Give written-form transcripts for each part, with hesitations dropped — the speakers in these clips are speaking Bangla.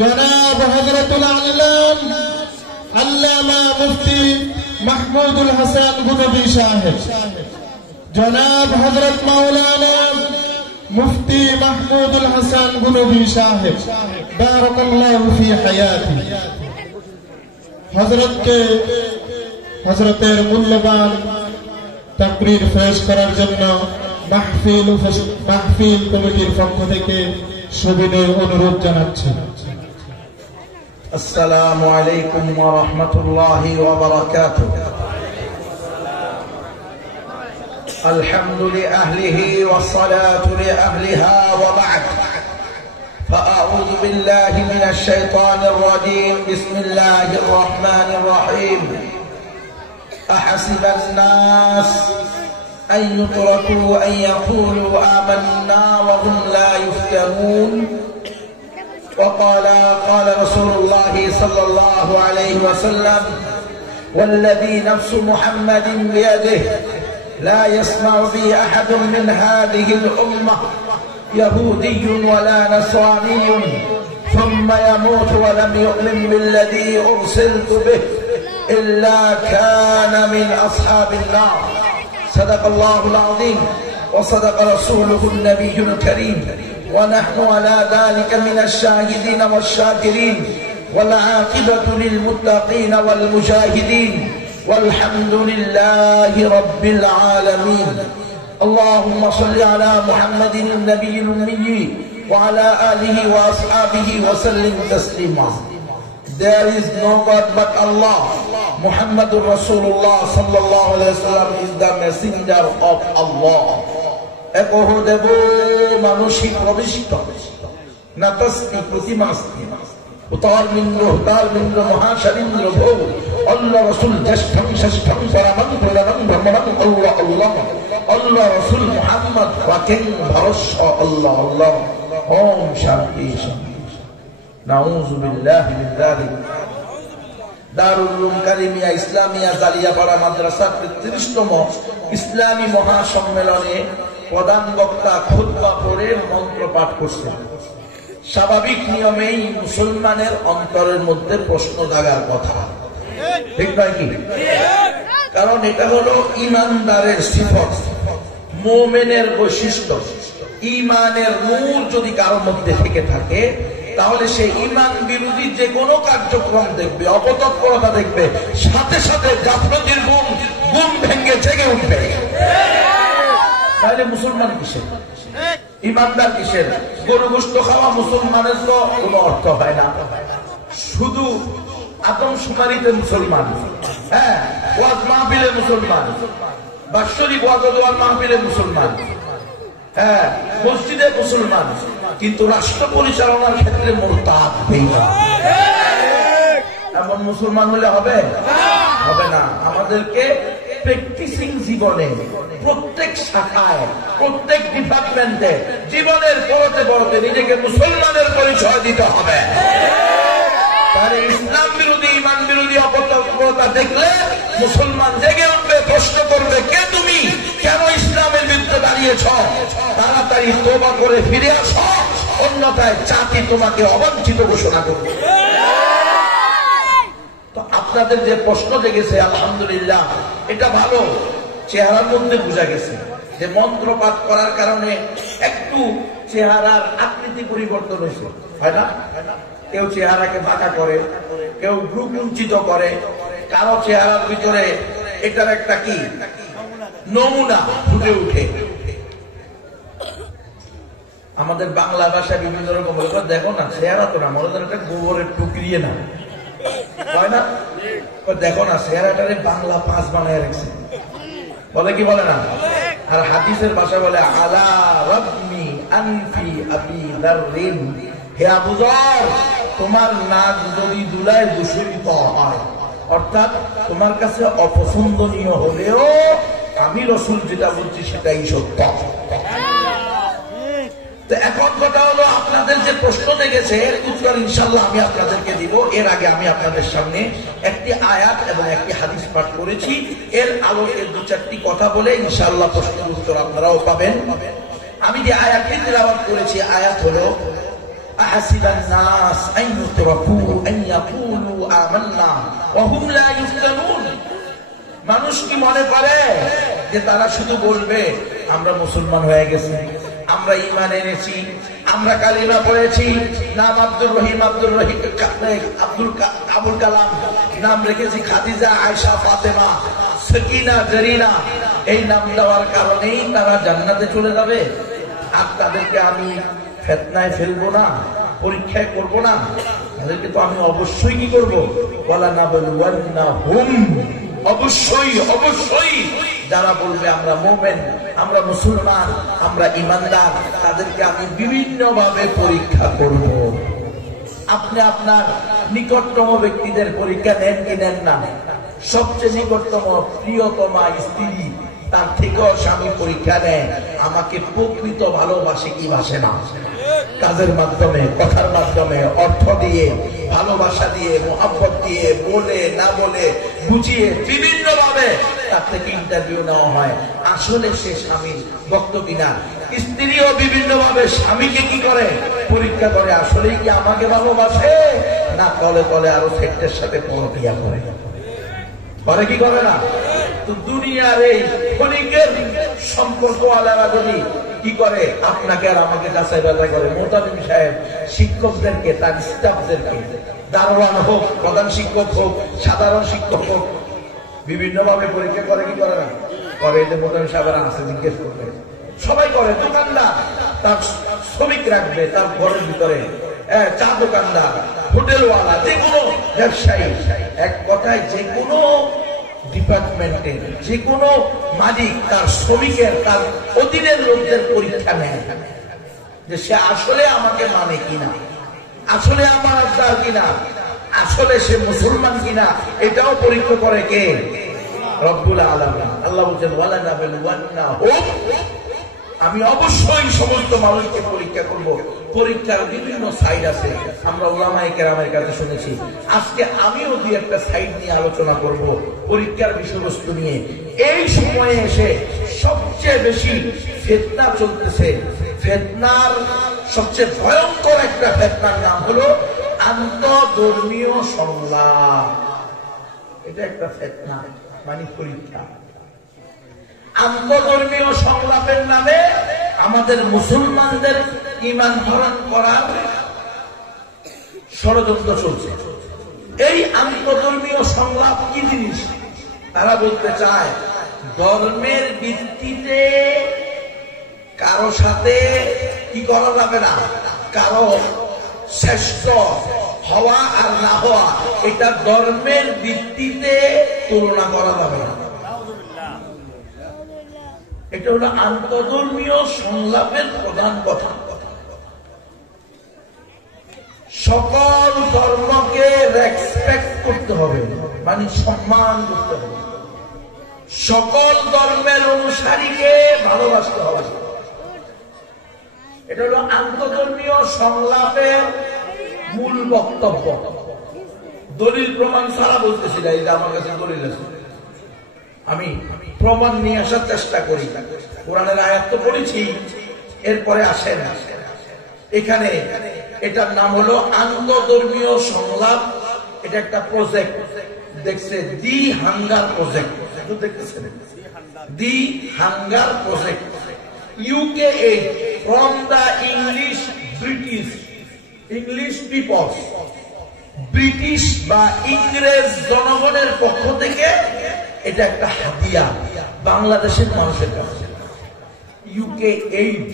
জনাব হযরতুল আল্লাম আল্লামা মুফতি মাহমুদুল হাসান গুনবী সাহেব, জনাব হযরত মাওলানা মুফতি মাহমুদুল হাসান গুনবী সাহেব, বারাকাল্লাহু ফি হায়াতি। হযরতের মূল্যবান তাকরীর পেশ করার জন্য মাহফিল কমিটির পক্ষ থেকে সবিনয় অনুরোধ জানাচ্ছি। আসসালামু আলাইকুম ওয়া রাহমাতুল্লাহি ওয়া বারাকাতুহু। الحمد لأهله والصلاة لأهلها وبعد، فأعوذ بالله من الشيطان الرجيم. بسم الله الرحمن الرحيم. أحسب الناس أن يتركوا أن يقولوا آمنا وهم لا يفتنون. وقال رسول الله صلى الله عليه وسلم: والذي نفس محمد بيده لا يسمع بي أحد من هذه الأمة يهودي ولا نصراني ثم يموت ولم يؤمن بالذي أرسلت به إلا كان من أصحاب النار. صدق الله العظيم وصدق رسوله النبي الكريم، ونحن على ذلك من الشاهدين والشاكرين، والعاقبة للمتقين والمجاهدين، والحمد لله رب العالمين. اللهم صل على محمد النبي الأمي وعلى آله وأصحابه وسلم تسليما. There is no God but Allah. Muhammadur Rasulullah sallallahu alaihi wasallam is the messenger of Allah. একহ দেব মানসিক প্রবেশিত নাতস্তি প্রতিমাস্তি উতার মিন্দ্র মহাশরীন্দ্র ভোগ আল্লাহ রসুল জ্যেষ্ঠম ষষ্ঠম পরমং প্রলভং ব্রহ্মণং আল্লাহ আল্লাহ আল্লাহ রসুল মুহাম্মদ ওয়াকিং ভরস্য আল্লাহ আল্লাহ। ওম শান্তি শান্তি। নাউযু বিল্লাহি মিন যালিক। দারুল উলুম কারিমিয়া ইসলামিয়া জালিয়াপাড়া মাদ্রাসার ৩৩তম ইসলামী মহাসম্মেলনে প্রধান বক্তা খুতবা পড়ে মন্ত্র পাঠ করছেন। স্বাভাবিক নিয়মেই মুসলমানের অন্তরের মধ্যে প্রশ্ন জাগার কথা, ঠিক নয় কি? কারণ এটা হলো ঈমানদারের সিফত, মুমিনের বৈশিষ্ট্য। ঈমানের নূর যদি কারোর মধ্যে থেকে থাকে তাহলে সে ঈমান বিরোধী যে কোনো কার্যক্রম দেখবে, অপতৎপরতা দেখবে, সাথে সাথে গাফলতির ঘুম ভেঙে জেগে উঠবে। তাহলে মুসলমান কিসের, ঈমানদার কিসের? গরু গোশত খাওয়া মুসলমানের তো কোনো অর্থ হয় না। শুধু আদমশুমারিতে মুসলমান, হ্যাঁ, ওয়াজ মাহফিলে মুসলমান, বাৎসরিক ওয়াজ ওয়াজ মাহফিলে মুসলমান, হ্যাঁ, মসজিদে মুসলমান, কিন্তু রাষ্ট্র পরিচালনার ক্ষেত্রে মুরতাদ বেঈমান। এমন মুসলমান হলে হবে? হবে না। আমাদেরকে প্র্যাকটিসিং জীবনে প্রত্যেক শাখায় প্রত্যেক ডিপার্টমেন্টে জীবনের পরতে পরতে নিজেকে মুসলমানের পরিচয় দিতে হবে। তাহলে ইসলাম বিরোধী ঈমান বিরোধী অপতৎপরতা দেখলে মুসলমান জেগে উঠবে, প্রশ্ন করবে, কে তুমি, কেন ইসলামের বিরুদ্ধে দাঁড়িয়েছ? তাড়াতাড়ি তওবা করে ফিরে আসো, অন্যথায় জাতি তোমাকে অবাঞ্ছিত ঘোষণা করবে। তো আপনাদের যে প্রশ্ন জেগেছে আলহামদুলিল্লাহ, এটা ভালো। চেহারার মধ্যে বোঝা গেছে যে মন্ত্রপাঠ করার কারণে একটু চেহারার আকৃতি পরিবর্তন হয়েছে, হয় না? কেউ চেহারাকে বাঁকা করে, কেউ ভ্রু কুঞ্চিত করে, কারো চেহারার ভিতরে এটার একটা কি নমুনা ফুটে উঠে। আমাদের বাংলা ভাষায় বিভিন্ন রকম দেখো না, চেহারা তো না, মনে একটা গোবরের টুকরিয়ে না, হয় না? দেখো না, চেহারাটারে বাংলা পাঁচ বানায় রাখছে, বলে কি বলে না? আর হাদিসের ভাষা বলে আলা রাবনি আনফি আবি যাররিন, হে আবু যর, তোমার নাক যদি দুলায় দূষিত হয়, অর্থাৎ তোমার কাছে অপছন্দনীয় হলেও আমি রাসূল যেটা বলছি সেটাই সত্য। তো এখন কথা হলো, আপনাদের যে প্রশ্ন জেগেছে এর উত্তর ইনশাআল্লাহ আমি আপনাদেরকে দিব। এর আগে আমি আপনাদের সামনে একটি আয়াত এবং একটি হাদিস পাঠ করেছি, এর আলোকে দু চারটি কথা বলে ইনশাআল্লাহ প্রশ্নের উত্তর আপনারাও পাবেন। আমি যে আয়াতটি তিলাওয়াত করেছি, আয়াত হলো আহাসিবান নাস আন ইউতরাকু আন ইয়াকুলু আমান্না ওয়া হুম লা ইফতানুন। মানুষ কি মনে করে যে তারা শুধু বলবে আমরা মুসলমান হয়ে গেছি, আমরা ঈমান এনেছি, আমরা কালিমা পড়েছি, নাম আব্দুর রহিম, আবুল কালাম, নাম রেখেছি খাদিজা, আয়েশা, ফাতেমা, সকিনা, জরিনা, এই নাম দেওয়ার কারণেই তারা জান্নাতে চলে যাবে? আর তাদেরকে আমি ফিতনায় ফেলবো না, পরীক্ষায় করব না? তাদেরকে তো আমি অবশ্যই কি করব? ওয়ালা নাবলুওয়ান্নাহুম, অবশ্যই অবশ্যই যারা বলবে আমরা মুমিন, আমরা মুসলমান, আমরা ঈমানদার, তাদেরকে আমি বিভিন্ন ভাবে পরীক্ষা করব। আপনি আপনার নিকটতম ব্যক্তিদের পরীক্ষা নেন কি নেন না? সবচেয়ে নিকটতম প্রিয়তমা স্ত্রী, তার থেকেও স্বামী পরীক্ষা নেয় আমাকে প্রকৃত ভালোবাসে কি বাসে না। কাজের মাধ্যমে, কথার মাধ্যমে, অর্থ দিয়ে, ভালোবাসা দিয়ে, মোহাব্বত দিয়ে, বলে না বলে, বুঝিয়ে বিভিন্ন ভাবে তার থেকে ইন্টারভিউ নেওয়া হয় আসলে সে স্বামীর ভক্ত কিনা। স্ত্রীও বিভিন্ন ভাবে স্বামীকে কি করে? পরীক্ষা করে, আসলেই কি আমাকে ভালোবাসে না তলে তলে আরো সেক্টের সাথে পরকিয়া করে। করে কি করে না? তো দুনিয়ার এই ক্ষণিকের সম্পর্ক আলাদা যদি কি করে আপনাকে আর আমাকে যাচাই বাছাই করে। মোতামিম সাহেব শিক্ষকদেরকে, তার স্টাফদেরকে, দারোয়ান হোক, প্রধান শিক্ষক হোক, সাধারণ শিক্ষক হোক, বিভিন্ন ভাবে পরীক্ষা করে কি করে না? করে। যে মোতামিম সাহেব আছে জিজ্ঞেস করবে, সবাই করে। দোকানদার তার শ্রমিক রাখবে তার ঘরের ভিতরে, চা দোকানদার, হোটেলওয়ালা, যে কোনো ব্যবসায়ী, এক কথায় যে কোনো ডিপার্টমেন্টের যে কোনো মালিক তার শ্রমিকের, তার অধীনের লোকদের পরীক্ষা নেয় যে সে আসলে আমাকে মানে কিনা, আসলে আমার আব্দার কিনা, আসলে সে মুসলমান কিনা। এটাও পরীক্ষা করে কে? রব্বুল আলামিন। আল্লাহ বলেন ওয়ালা নাবলুওয়ান্নাহুম, আমি অবশ্যই সমস্ত মানুষকে পরীক্ষা করব। পরীক্ষার বিভিন্ন সাইড আছে, আমরা উলামায়ে কেরামের কাছে শুনেছি। আজকে আমিও দুই একটা সাইড নিয়ে আলোচনা করব পরীক্ষার বিষয়বস্তু নিয়ে। এই সময়ে এসে সবচেয়ে বেশি ফিতনা চলতেছে। ফিতনার সবচেয়ে ভয়ঙ্কর একটা ফিতনার নাম হলো আন্তঃধর্মীয় সংলাপ। এটা একটা ফিতনা, মানে পরীক্ষা। আন্তঃধর্মীয় সংলাপের নামে আমাদের মুসলমানদের ঈমান হরণ করার ষড়যন্ত্র চলছে। এই আন্তঃধর্মীয় সংলাপ কি জিনিস? তারা বলতে চায় ধর্মের ভিত্তিতে কারো সাথে কি করা যাবে না, কারো শ্রেষ্ঠ হওয়া আর না হওয়া এটা ধর্মের ভিত্তিতে তুলনা করা যাবে না। এটা হলো আন্তঃধর্মীয় সংলাপের প্রধান কথা। সকল ধর্মকে রেসপেক্ট করতে হবে, মানে সম্মান করতে হবে। সকল ধর্মের অনুসারীকে ভালোবাসতে হবে। এটা হলো আন্তঃধর্মীয় সংলাপের মূল বক্তব্য। দলিল প্রমাণ ছাড়া বলতেছি না, এটা আমার কাছে দলিল আছে, আমি প্রমাণ নিয়ে আসার চেষ্টা করি। কোরআনের আয়াত তো পড়েছি, এরপরে আসেন এখানে। এটার নাম হলো আন্তঃধর্মীয় সংলাপ। এটা একটা প্রজেক্ট, দেখছে দি হাঙ্গার প্রজেক্ট, দেখতেছেন দি hunger project, UK aid from the English people, British বা ইংরেজ জনগণের পক্ষ থেকে এটা একটা হাদিয়া বাংলাদেশের মানুষের কাছে। UK aid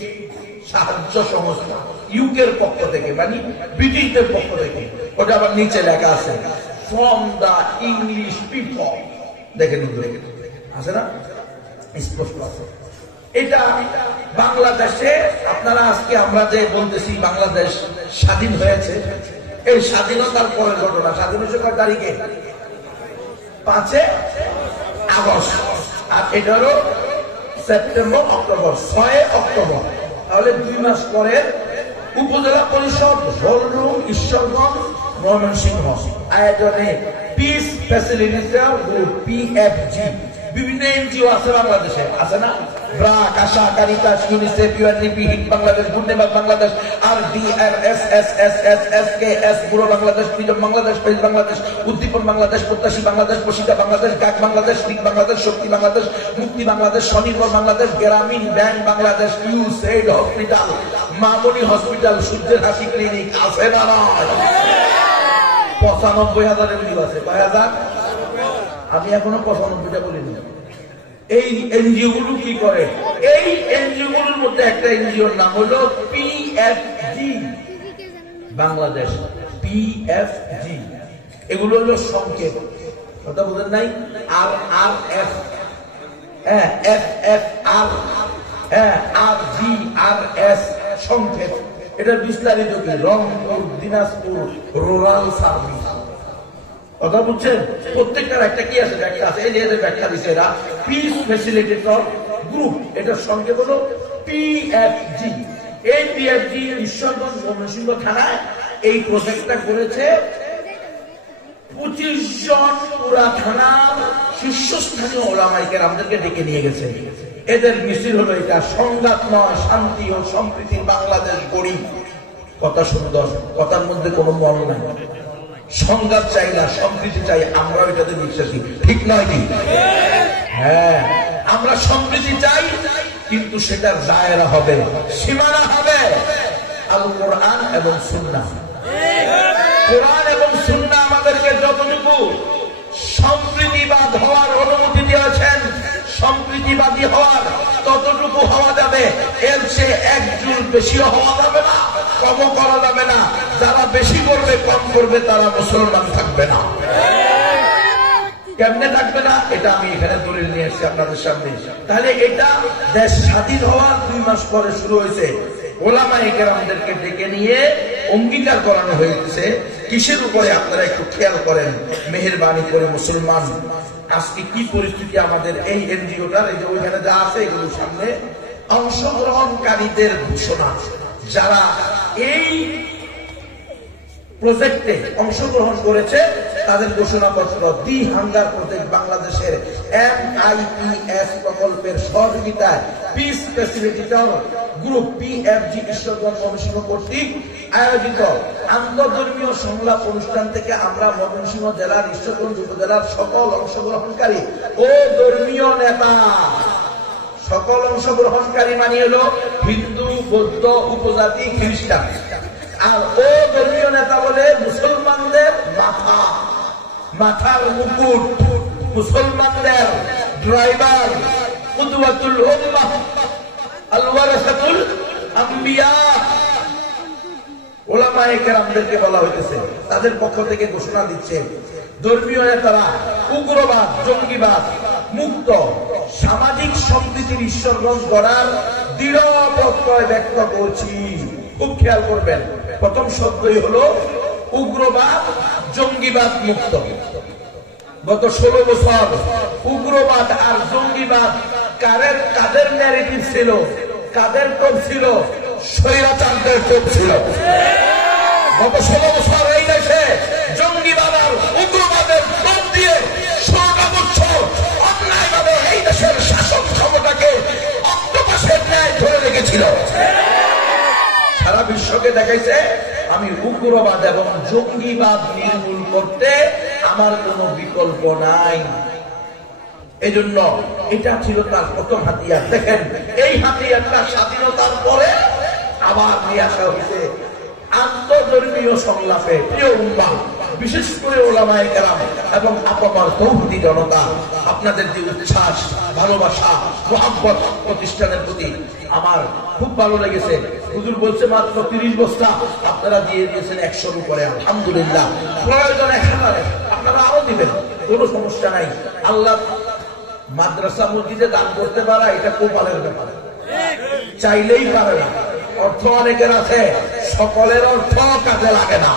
সাহায্য সংস্থা, ইউকের পক্ষ থেকে, মানে ব্রিটিশদের পক্ষ থেকে। ওটা আবার নিচে লেখা আছে ফ্রম দা ইংলিশ পিপল, দেখেন আছে না, স্পষ্ট আছে। এটা বাংলাদেশে আপনারা আজকে আমরা যে বলতেছি বাংলাদেশ স্বাধীন হয়েছে, এই স্বাধীনতার পরের ঘটনা। স্বাধীন হয়েছে কয় তারিখে? 5 আগস্ট। আর এটা হলো সেপ্টেম্বর, অক্টোবর, 6 অক্টোবর। তাহলে 2 মাস পরে উপজেলা পরিষদ, হলরুম, ঈশ্বরগঞ্জ, ময়মনসিংহ আয়োজনে পিস ফ্যাসিলিটেটর গ্রুপ, PFG, বিভিন্ন NGO আছে বাংলাদেশে, আছে না? BRAC, ASA, Caritas, UNICEF, UNDP, HEED Bangladesh, গুন্ডেবাগ Bangladesh, RDRSSSSSKS, bureau Bangladesh, Freedom Bangladesh, page Bangladesh, Uddipan Bangladesh, Prottashi Bangladesh, Proshiddha Bangladesh, GUK Bangladesh, লিগ Bangladesh, Shakti Bangladesh, Mukti Bangladesh, Swanirvar Bangladesh, Grameen bank Bangladesh, USAID hospital, Mamoni hospital, সূর্যের হাসি ক্লিনিক আছে না নয়? 95,000 এমনি আছে। কয় হাজার? আমি এখনো 95টা বলিনি। এই এনজিও গুলো কি করে? এই এনজিও গুলোর মধ্যে একটা এনজিওর নাম হলো PFG বাংলাদেশ। PFG এগুলো হলো সংকেত, কথা বলেন নাই? RRF, FFR, RGRS সংকেত। এটা বিস্তারিত কি? Rangpur Dinajpur rural service. কথা বুঝছেন? প্রত্যেকটার একটা কি আছে? ব্যাখ্যা আছে। এই যে এদের ব্যাখ্যা দিচ্ছে এরা পিস ফ্যাসিলিটেটর গ্রুপ, এটার সঙ্গে হলো PFG। এই PFG ঈশ্বরগঞ্জ ময়মনসিংহ থানায় এই প্রজেক্টটা করেছে। 25 জন পুরা থানার শীর্ষস্থানীয় ওলামায়ে কেরামদেরকে ডেকে নিয়ে গেছে। এদের মিছিল হলো এটা, সংঘাত নয়, শান্তি ও সম্প্রীতির বাংলাদেশ গড়ি। কথা সুন্দর, কথার মধ্যে কোনো মল নাই। সংঘাত চাই না, সম্প্রীতি চাই, আমরা এটাতে বিশ্বাসী, ঠিক নয় কি? হ্যাঁ, আমরা সম্প্রীতি চাই, কিন্তু সেটার দায়রা হবে, সীমানা হবে আল কোরআন এবং সুন্নাহ। কোরআন এবং সুন্নাহ আমাদেরকে যতটুকু সম্প্রীতিবাদ হওয়ার অনুমতি দিয়েছেন, সম্প্রীতিবাদী হওয়ার ততটুকু হওয়া যাবে। এর চেয়ে একজুল বেশিও হওয়া যাবে না, কমও করা যাবে না। যারা বেশি করবে, কম করবে, তারা মুসলমান থাকবে না। কেমনে থাকবে না? এটা আমি এখানে দলিল নিয়ে এসেছি আপনাদের সামনে। তাহলে এটা দেশ স্বাধীন হওয়ার 2 মাস পরে শুরু হয়েছে। ওলামায়ে কেরামদেরকে ডেকে নিয়ে অঙ্গীকার করানো হয়েছে। কিসের উপরে? আপনারা একটু খেয়াল করেন মেহেরবানি করে। মুসলমান আজকে কি পরিস্থিতি আমাদের এই এনজিওটার, এই যে ওইখানে যা আছে এগুলোর সামনে অংশগ্রহণকারীদের ঘোষণা, যারা এই প্রজেক্টে অংশগ্রহণ করেছে তাদের ঘোষণাপত্র। দি হাঙ্গার প্রজেক্ট বাংলাদেশের MIPS প্রকল্পের সহযোগিতায় piece facilitator group PFG Ishwarganj Mymensingh কর্তৃক আয়োজিত আন্তর্ধর্মীয় সংলাপ অনুষ্ঠান থেকে আমরা ময়মনসিংহ জেলার ঈশ্বরগঞ্জ উপজেলার সকল অংশগ্রহণকারী ও ধর্মীয় নেতা, সকল অংশগ্রহণকারী মানে হলো হিন্দু, বৌদ্ধ, উপজাতি, খ্রিস্টান, আর ও ধর্মীয় নেতা বলে মুসলমানদের মাথার মুকুট, মুসলমানদের ড্রাইভার, কুদওয়াতুল উম্মাহ, আল ওয়ারাসাতুল আম্বিয়া ওলামায়ে কেরামদেরকে বলা হইতেছে। তাদের পক্ষ থেকে ঘোষণা দিচ্ছে ধর্মীয় নেতারা উগ্রবাদ, জঙ্গিবাদ মুক্ত সামাজিক সম্প্রীতির ঈশ্বরগঞ্জ গড়ার দৃঢ় প্রত্যয় ব্যক্ত করছি। খুব খেয়াল করবেন, প্রথম শব্দই হলো উগ্রবাদ, জঙ্গিবাদ মুক্ত। গত 16 বছর উগ্রবাদ আর জঙ্গিবাদ কাদের ন্যারেটিভ ছিল, কাদের টোপ ছিল? স্বৈরাচারদের টোপ ছিল। গত 16 বছর এই দেশে জঙ্গিবাদ আর উগ্রবাদের টোপ দিয়ে 16টা বছর অন্যায়ভাবে এই দেশের শাসন ক্ষমতাকে অক্টোপাসের ন্যায় ধরে রেখেছিল। সারা বিশ্বকে দেখাইছে আমি উগ্রবাদ এবং জঙ্গিবাদ নির্মূল করতে আমার কোনো বিকল্প নাই। এজন্য এটা ছিল তার প্রথম হাতিয়ার। দেখেন, এই হাতিয়ারটা স্বাধীনতার পরে আবার নিয়ে আসা হয়েছে আন্তর্ধর্মীয় সংলাপে। প্রিয় উম্মাহ, বিশেষ করে ওলামায়ে কেরাম এবং আপামর তৌহিদি জনতা, আপনাদের যে উচ্ছ্বাস, ভালোবাসা, মুহাব্বত প্রতিষ্ঠানের প্রতি আমার খুব ভালো লেগেছে। হুজুর বলছে মাত্র 30 বস্তা, আপনারা দিয়ে দিয়েছেন 100-র উপরে, আলহামদুলিল্লাহ। প্রয়োজনে আপনারা আরো দিবেন, কোনো সমস্যা নাই। আল্লাহ মাদ্রাসা মসজিদে দান করতে পারা এটা কপালের ব্যাপার, চাইলেই পারে না। অর্থ অনেকের আছে, সকলের অর্থ কাজে লাগে না।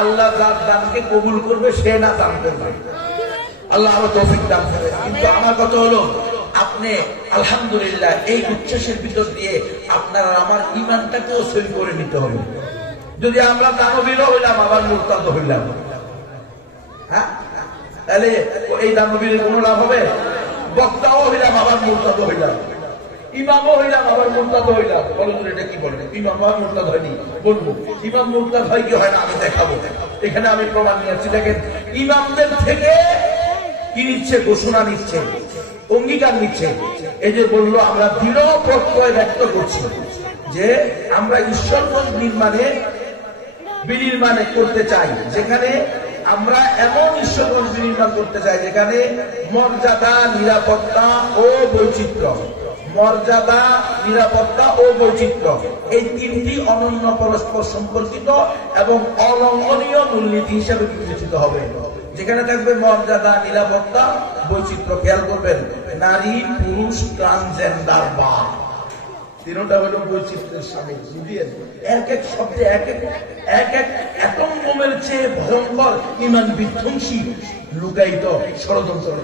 আল্লাহ যার দানকে কবুল করবে সে না দান করবে, আল্লাহ আরো তৌফিক দান করে। কিন্তু আমার কথা হলো, আপনি আলহামদুলিল্লাহ এই উচ্ছ্বাসের ভিতর দিয়ে আপনার আমার ইমানটাকেও সই করে নিতে হবে। যদি আমরা দানবীর হইলাম আবার মুরতাদ হইলাম, হ্যাঁ, তাহলে এই দানবীরের কোনো লাভ হবে? বক্তাও হইলাম আবার মুরতাদ হইলাম, ইমামও হইলাম আবার মুরতাদ হইলাম। বলুন এটা কি বলেন? ইমাম হয় মুরতাদ হয়নি বলবো, ইমাম মুরতাদ হয় কি হয় না আমি দেখাবো। এখানে আমি প্রমাণ নিয়েছি। দেখেন ইমামদের থেকে কি নিচ্ছে? ঘোষণা নিচ্ছে, অঙ্গীকার নিচ্ছে। এই যে বললো আমরা দৃঢ় প্রত্যয় ব্যক্ত করছি যে আমরা ঈশ্বরগঞ্জ বিনির্মাণে করতে চাই, যেখানে আমরা এমন ঈশ্বরগঞ্জ বিনির্মাণ করতে চাই যেখানে মর্যাদা, নিরাপত্তা ও বৈচিত্র্য, মর্যাদা, নিরাপত্তা ও বৈচিত্র্য এই তিনটি অনন্য পরস্পর সম্পর্কিত এবং অলঙ্ঘনীয় মূলনীতি হিসেবে বিবেচিত হবে। যেখানে থাকবে মর্যাদা, নিরাপত্তা, বৈচিত্র্য। খেয়াল করবেন, নারী, পুরুষ, ট্রান্সজেন্ডার বা তিনটা হলো বৈচিত্র্যের সামিল। বুঝিয়েন, এক এক শব্দে এক এক এটম বোমের চেয়ে ভয়ঙ্কর ইমান বিধ্বংসী লুকায়িত ষড়যন্ত্র।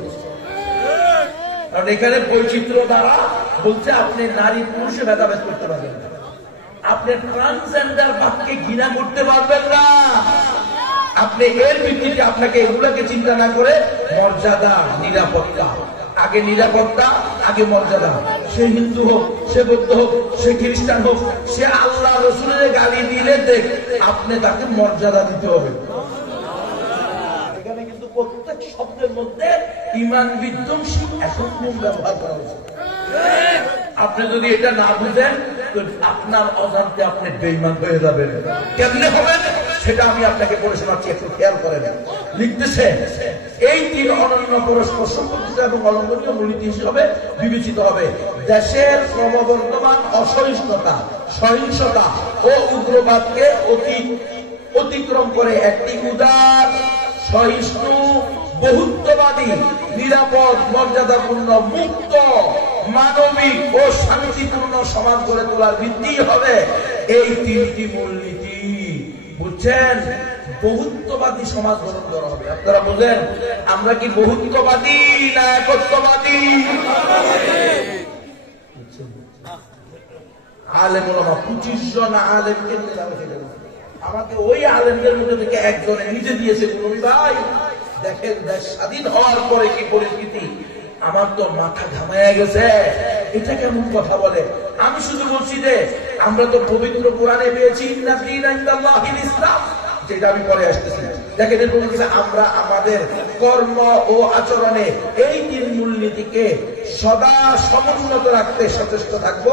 কারণ এখানে বৈচিত্র্য দ্বারা বলছে আপনি নারী পুরুষে ভেদাভেদ করতে পারবেন না, আপনি ট্রান্সজেন্ডার বাদকে ঘৃণা করতে পারবেন না। আপনি এর ভিত্তিতে আপনাকে এগুলাকে চিন্তা না করে মর্যাদা, নিরাপত্তা, আগে নিরাপত্তা, আগে মর্যাদা। সে হিন্দু হোক, সে বৌদ্ধ হোক, সে খ্রিস্টান হোক, সে আল্লাহ রসুলের গালি দিলে দেখ, আপনি তাকে মর্যাদা দিতে হবে। এখানে কিন্তু প্রত্যেক শব্দের মধ্যে ইমান বিধ্বংসী একম ব্যবহার করা হয়েছে। আপনি যদি এটা না বুঝেন তো আপনার অজান্তে আপনি বেঈমান হয়ে যাবেন। কেমনে হবেন সেটা আমি আপনাকে বলে শোনাচ্ছি, একটু খেয়াল করেন। লিখতেছে এই তিন অনন্য পরস্পর সম্পর্কিত এবং অলঙ্ঘনীয় মূলনীতি হিসেবে বিবেচিত হবে। দেশের ক্রমবর্ধমান অসহিষ্ণুতা, সহিংসতা ও উগ্রবাদকে অতিক্রম করে একটি উদার, সহিষ্ণু, বহুত্ববাদী, নিরাপদ, মর্যাদাপূর্ণ, মুক্ত, মানবিক ও শান্তিপূর্ণ সমাজ গড়ে তোলার ভিত্তি হবে এই তিনটি মূলনীতি। বুঝছেন? বহুত্ববাদী সমাজ গঠন করা হবে। আপনারা বলেন আমরা কি বহুত্ববাদী না একত্ববাদী? আলেম ওলামা 25 জন আলেমকে আমাকে ওই আলেমদের মধ্যে থেকে একজনে নিজে দিয়েছে। ভাই দেখেন দেশ স্বাধীন হওয়ার পরে কি পরিস্থিতি, আমার তো মাথা ঘামায়া গেছে। এটা কেমন কথা বলে? আমি শুধু বলছি যে আমরা তো পবিত্র কোরআনে পেয়েছি ইসলাম, যেটা আমি পরে আসতেছি। দেখেন আমরা আমাদের কর্ম ও আচরণে এই তিন মূলনীতিকে সদা সমুন্নত রাখতে সচেষ্ট থাকবো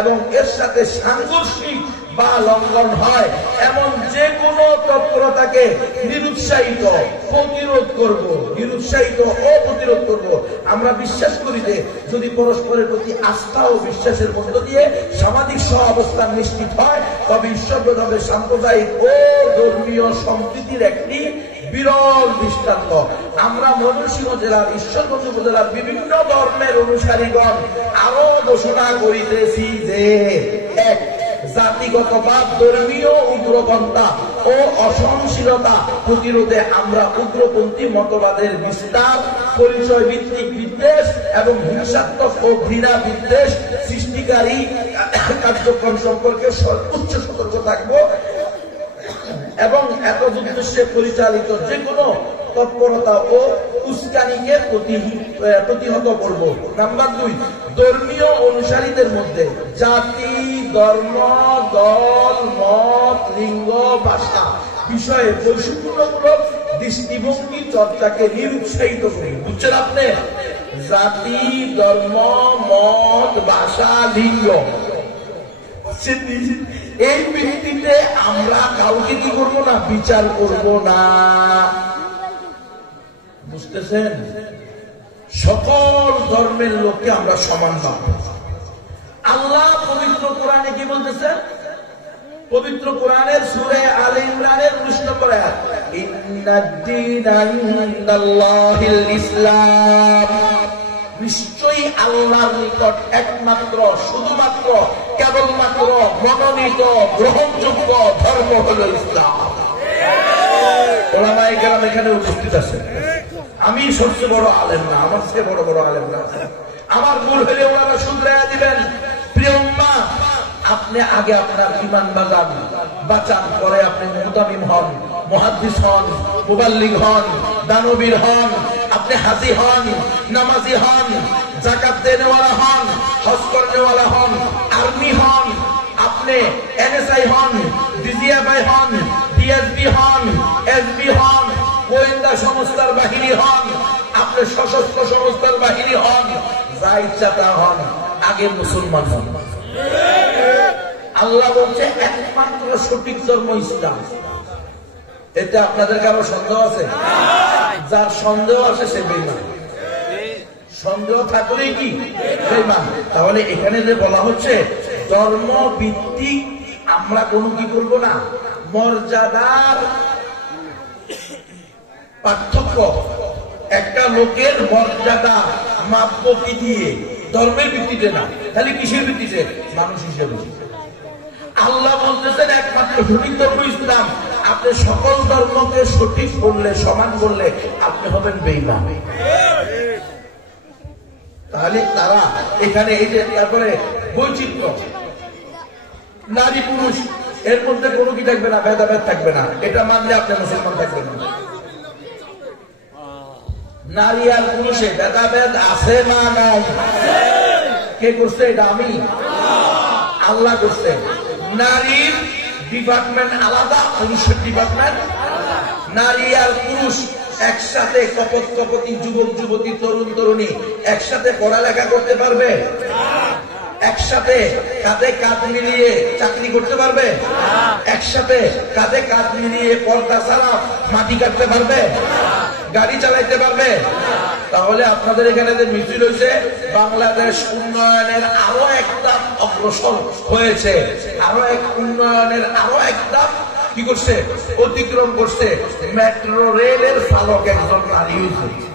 এবং এর সাথে সাংঘর্ষিক বা লঙ্ঘন হয় এমন যে কোনো তৎপরতাকে নিরুৎসাহিত প্রতিরোধ করব, নিরুৎসাহিত ও প্রতিরোধ করব। আমরা বিশ্বাস করি যে যদি পরস্পরের প্রতি আস্থা ও বিশ্বাসের মধ্য দিয়ে সামাজিক সহাবস্থান নিশ্চিত হয় তবে ঈশ্বরভাবে সাম্প্রদায়িক ও ধর্মীয় সম্প্রীতির একটি বিরল দৃষ্টান্ত। আমরা ময়মনসিংহ জেলার ঈশ্বরগঞ্জ উপজেলার বিভিন্ন ধর্মের অনুসারীগণ আরো ঘোষণা করিতেছি যে এক, জাতিগতবাদ, ধর্মীয় উগ্রপন্থা ও অসহনশীলতা প্রতিরোধে আমরা উগ্রপন্থী মতবাদের বিস্তার, পরিচয় ভিত্তিক বিদ্বেষ এবং হিংসাত্মক ও ঘৃণা বিদ্বেষ সৃষ্টিকারী কার্যক্রম সম্পর্কে সর্বোচ্চ সতর্ক থাকব এবং একজ উদ্দেশ্যে পরিচালিত যে কোনো তৎপরতা ও উস্কানিকে প্রতিহত করব। নাম্বার 2, ধর্মীয় অনুসারীদের মধ্যে জাতি, ধর্ম, দল, মত, লিঙ্গ, ভাষা বিষয়ে বৈষম্যমূলক দৃষ্টিভঙ্গি চর্চাকে নিরুৎসাহিত করি। বুঝছেন আপনি? জাতি, ধর্ম, মত, ভাষা, লিঙ্গ এই ভিত্তিতে আমরা কাউকে কি করবো না? বিচার করব না। বুঝতেছেন? সকল ধর্মের লোককে আমরা সমান ভাববো। আল্লাহ পবিত্র কোরআনে কি বলতেছেন? পবিত্র কোরআনের সূরা আলে ইমরানের 19 নম্বর আয়াত, ইন্নাদ-দীনা ইনদাল্লাহিল ইসলাম, নিশ্চয়ই আল্লাহর নিকট একমাত্র, শুধুমাত্র, কেবলমাত্র মনোনীত গ্রহণযোগ্য ধর্ম হলো ইসলাম। ওলামায়ে কেরাম এখানে উপস্থিত আছেন। আমি সবচেয়ে বড় আলেম না, আমার চেয়ে বড় বড় আলেম না। আমার ভুল হলে ওনারা শুধরাইয়া দিবেন। প্রিয় উম্মাহ, আপনি আগে আপনার ঈমান বাঁচান, পরে আপনি মুতামিম হন, মুহাদ্দিস হন, মুবাল্লিগ হন, দানবীর হন, আপনি হাজি হন, নামাজি হন, যাকাত দেনেওয়ালা হন, হজ করনেওয়ালা হন, আর্মি হন, আপনি এনএসআই হন, ডিজিএফআই হন, ডিএসবি হন, এসবি হন, গোয়েন্দা সংস্থার বাহিনী হন, আপনি সশস্ত্র সংস্থার বাহিনী হন, যা ইচ্ছা তা হন, আগে মুসলমান হন। আল্লাহ বলছে একমাত্র সঠিক ধর্ম ইসলাম। এতে আপনাদের কারো সন্দেহ আছে? যার সন্দেহ আছে সে বেঈমান। সন্দেহ থাকলেই কি বেঈমান? তাহলে এখানে যে বলা হচ্ছে ধর্ম ভিত্তিক আমরা কোনো কি করব না, মর্যাদার পার্থক্য, একটা লোকের মর্যাদা মাপব কি দিয়ে? ধর্মের ভিত্তিতে না, তাহলে কিসের ভিত্তিতে? মানুষ হিসেবে। আল্লাহ বলতেছেন একমাত্র সঠিক ধর্ম ইসলাম। আপনি সকল ধর্মকে সঠিক করলে, সমান করলে আপনি হবেন বেঈমান। তাহলে তারা এখানে এই যে তারপরে বৈচিত্র্য, নারী পুরুষ এর মধ্যে কোনো কি থাকবে না, ভেদাভেদ থাকবে না, এটা মানলে আপনি মুসলমান থাকবেন না। নারী আর পুরুষে ভেদাভেদ আছে না নাই? কে করছে এটা? আমি, আল্লাহ করছে। নারীর ডিপার্টমেন্ট আলাদা, পুরুষের ডিপার্টমেন্ট। নারী আর পুরুষ একসাথে, কপত কপতি যুবক যুবতী, তরুণ তরুণী একসাথে পড়ালেখা করতে পারবে? একসাথে কাঁধে কাঁধ মিলিয়ে চাকরি করতে পারবে? একসাথে কাঁধে কাঁধ মিলিয়ে পর্দা ছাড়া মাটি কাটতে পারবে? গাড়ি চালাইতে পারবে? তাহলে আপনাদের এখানে যে মিছিল হয়েছে, বাংলাদেশ উন্নয়নের আরো একটা অগ্রসর হয়েছে, আরো এক উন্নয়নের আরো একটা কি করছে, অতিক্রম করছে। মেট্রো রেলের চালক একজন নারী হয়েছে।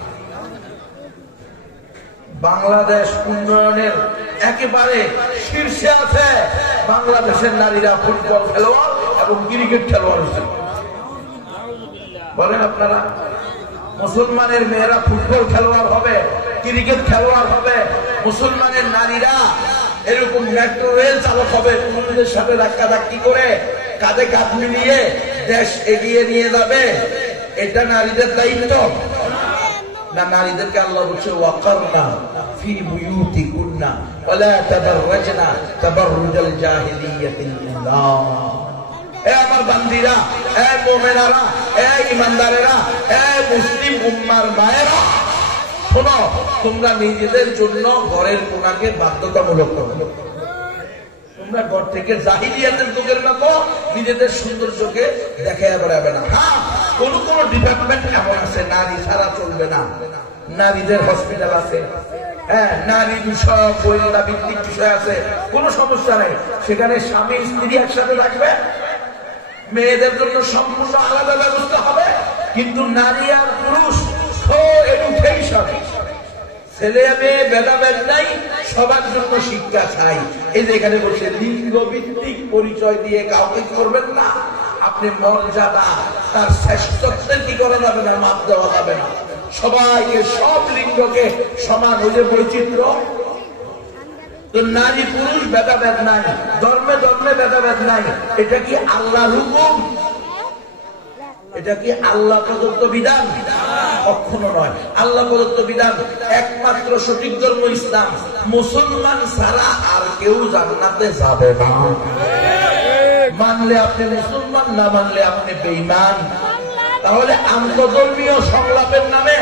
বাংলাদেশ উন্নয়নের একেবারে শীর্ষে আছে। বাংলাদেশের নারীরা ফুটবল খেলোয়াড় এবং ক্রিকেট খেলোয়াড় হয়েছে। বলেন আপনারা, মুসলমানের মেয়েরা ফুটবল খেলোয়াড় হবে, ক্রিকেট খেলোয়াড় হবে, মুসলমানের নারীরা এরকম মেট্রো রেল চালক হবে, পুরুষদের সাথে ধাক্কাধাক্কি করে কাঁধে কাঁধ মিলিয়ে দেশ এগিয়ে নিয়ে যাবে। এটা নারীদের দায়িত্ব না? নারীদেরকে আল্লাহ বলছে ওয়াকারনা ফি বুয়ুতিকুন্না ওয়ালা তাবাররাজনা তাবাররুজাল জাহিলিয়াতিল উলা। এ আমার বান্দিরা, এ মুমিনারা, এ ঈমানদারেরা, এ মুসলিম উম্মার মায়েরা, শোনো, তোমরা নিজেদের জন্য ঘরের কোনাকে বাধ্যতামূলক করো। তোমরা ঘর থেকে জাহিলিয়াতের যুগের মতো নিজেদের সৌন্দর্যকে দেখাইয়া বেড়াবে না। হ্যাঁ, কোন কোন ডিপার্টমেন্ট এমন আছে নারী ছাড়া চলবে না। নারীদের হসপিটাল আছে, হ্যাঁ, নারী বিষয় গোয়েন্দা ভিত্তিক বিষয় আছে, কোনো সমস্যা নেই। সেখানে স্বামী স্ত্রী একসাথে থাকবে, মেয়েদের জন্য সম্পূর্ণ আলাদা ব্যবস্থা হবে। কিন্তু নারী আর পুরুষ এডুকেশন, ছেলে মেয়ে ভেদাভেদ নাই, সবার জন্য শিক্ষা চাই। এই যে এখানে বলছে লিঙ্গ ভিত্তিক পরিচয় দিয়ে কাউকে করবেন না। আপনি মর্যাদা, তার শ্রেষ্ঠত্বের কি করা যাবে না, মাপ দেওয়া যাবে না। সবাইকে, সব লিঙ্গকে সমান, ওই যে বৈচিত্র্য। তো নারী পুরুষ ভেদাভেদ নাই, ধর্মে ধর্মে ভেদাভেদ নাই। এটা কি আল্লাহর হুকুম? এটা কি আল্লাহ প্রদত্ত বিধান? কখনো নয়। আল্লাহ প্রদত্ত বিধান একমাত্র সঠিক ধর্ম ইসলাম। মুসলমান ছাড়া আর কেউ জান্নাতে যাবে না। মানলে আপনি মুসলমান, না মানলে আপনি বেঈমান। তাহলে আন্তধর্মীয় সংলাপের নামে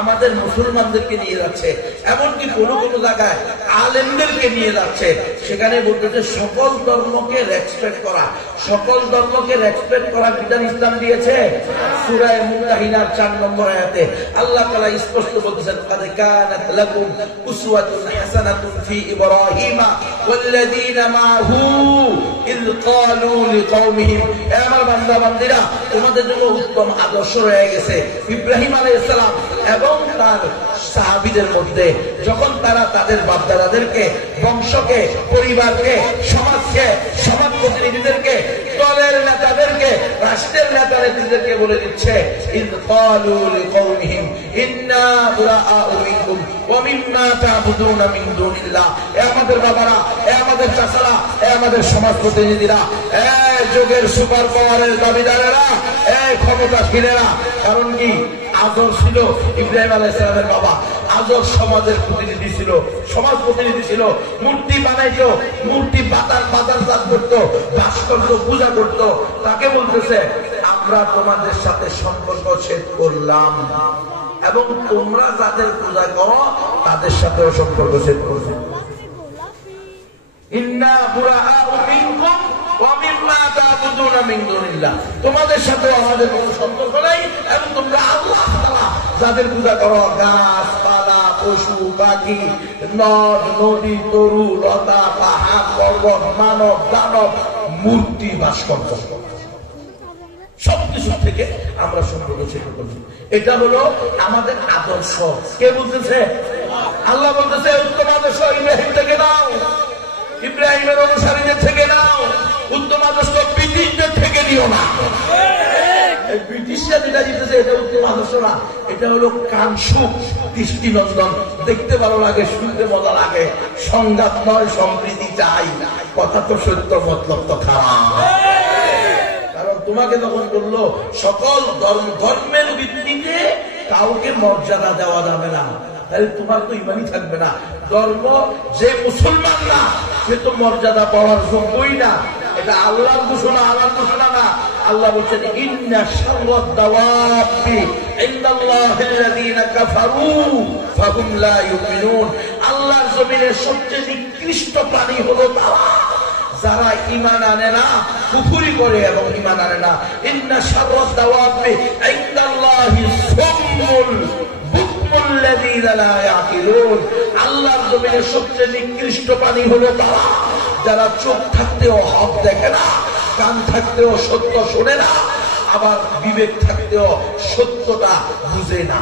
আমাদের মুসলমানদেরকে নিয়ে যাচ্ছে, এমনকি কোন কোন জায়গায় আলেমদেরকে নিয়ে যাচ্ছে। সেখানে বলতেছে সকল ধর্মকে রেসপেক্ট করা, সকল ধর্মকে রেসপেক্ট করার বিধান ইসলাম দিয়েছে। সূরা মুমতাহিনার 4 নম্বর আয়াতে আল্লাহ তাআলা স্পষ্ট বলতেছেন, কাদ কানাত লাকুম উসওয়াতুন হাসানাতুন ফি ইব্রাহিমা ওয়াল্লাযীনা মাআহু ইয ক্বালু লিকওমিহিম। হে আমার বান্দা বান্দীরা, তোমাদের জন্য উত্তম আদর্শ রয়ে গেছে ইব্রাহিম আলাইহিস সালাম এবং তার সাহাবীদের মধ্যে, যখন তারা তাদের বাপ-দাদাদেরকে, বংশকে, পরিবারকে, সমাজকে, সমাজ প্রতিনিধিদেরকে, দলের নেতাদেরকে, রাষ্ট্রের নেতা নেত্রীদেরকে বলে দিচ্ছে, ইয ক্বালু লিকওমিহিম ইন্না বুরাআউ মিনকুম ওয়া মিম্মা তা'বুদুনা মিন দুনিল্লাহ। এ আমাদের বাবারা, এ আমাদের চাচারা, এ আমাদের সমাজ প্রতিনিধিরা, এ যুগের সুপার পাওয়ারের দাবিদারেরা, এ ক্ষমতাশীলেরা। কারণ কি, আজর ছিল ইব্রাহিম আলাইহিস সালামের বাবা, আজর সমাজের প্রতিনিধি ছিল, সমাজ প্রতিনিধি ছিল, মূর্তি বানাইতো, মূর্তি বাজারজাত করতো, ভাস্কর্য পূজা করতো। তাকে বলতেছে আমরা তোমাদের সাথে সম্পর্ক ছেদ করলাম এবং তোমরা যাদের পূজা করো তাদের সাথেও সম্পর্ক ছেদ করবে। তোমাদের সাথে আমাদের কোন সম্পর্ক নাই এবং তোমরা আল্লাহ তাআলা যাদের পূজা করো, গাছপালা, পশু পাখি, নদ নদী, তরু লতা, পাহাড় পর্বত, মানব দানব, মূর্তি ভাস্কর্য, সবকিছু থেকে আমরা সম্পর্ক ছেদ করছি। এটা হলো আমাদের আদর্শ। কে বলতেছে? আল্লাহ বলতেছে উত্তম আদর্শ ইব্রাহিম থেকে নাও, ইব্রাহিমের অনুসারীদের থেকে নাও, উত্তম আদর্শ ব্রিটিশদের থেকে নিও না। ব্রিটিশরা যেটা দিতেছে এটা উত্তম আদর্শ না, এটা হলো কানসুক, দৃষ্টিনন্দন, দেখতে ভালো লাগে, শুনতে মজা লাগে, সংঘাত নয় সম্প্রীতি চাই। কথা তো সত্য, মতলব তো খারাপ। কারণ তোমাকে তখন বললো সকল ধর্মের ভিত্তিতে কাউকে মর্যাদা দেওয়া যাবে না, তাহলে তোমার তো ইমানই থাকবে না। ধর্ম যে মুসলমান না সে তো মর্যাদা পাওয়ার যোগ্যই না। এটা আল্লাহর ঘোষণা, আমার ঘোষণা না। আল্লাহ বলছেন ইন্না শাররাদ দাওয়াবি ইনদাল্লাহিল্লাযীনা কাফারু ফাহুম লা ইউমিনুন। আল্লাহর জমিনের সবচেয়ে নিকৃষ্ট প্রাণী হলো তারা যারা ঈমান আনে না, কুফরি করে এবং ঈমান আনে না। ইন্না শাররাদ দাওয়াবি ইনদাল্লাহিস সুম্মুল আল্লাহর জমিনের সবচেয়ে নিকৃষ্ট প্রাণী হলো তারা যারা চোখ থাকতেও হক দেখে না, কান থাকতেও সত্য শোনে না, আবার বিবেক থাকতেও সত্যটা বুঝে না।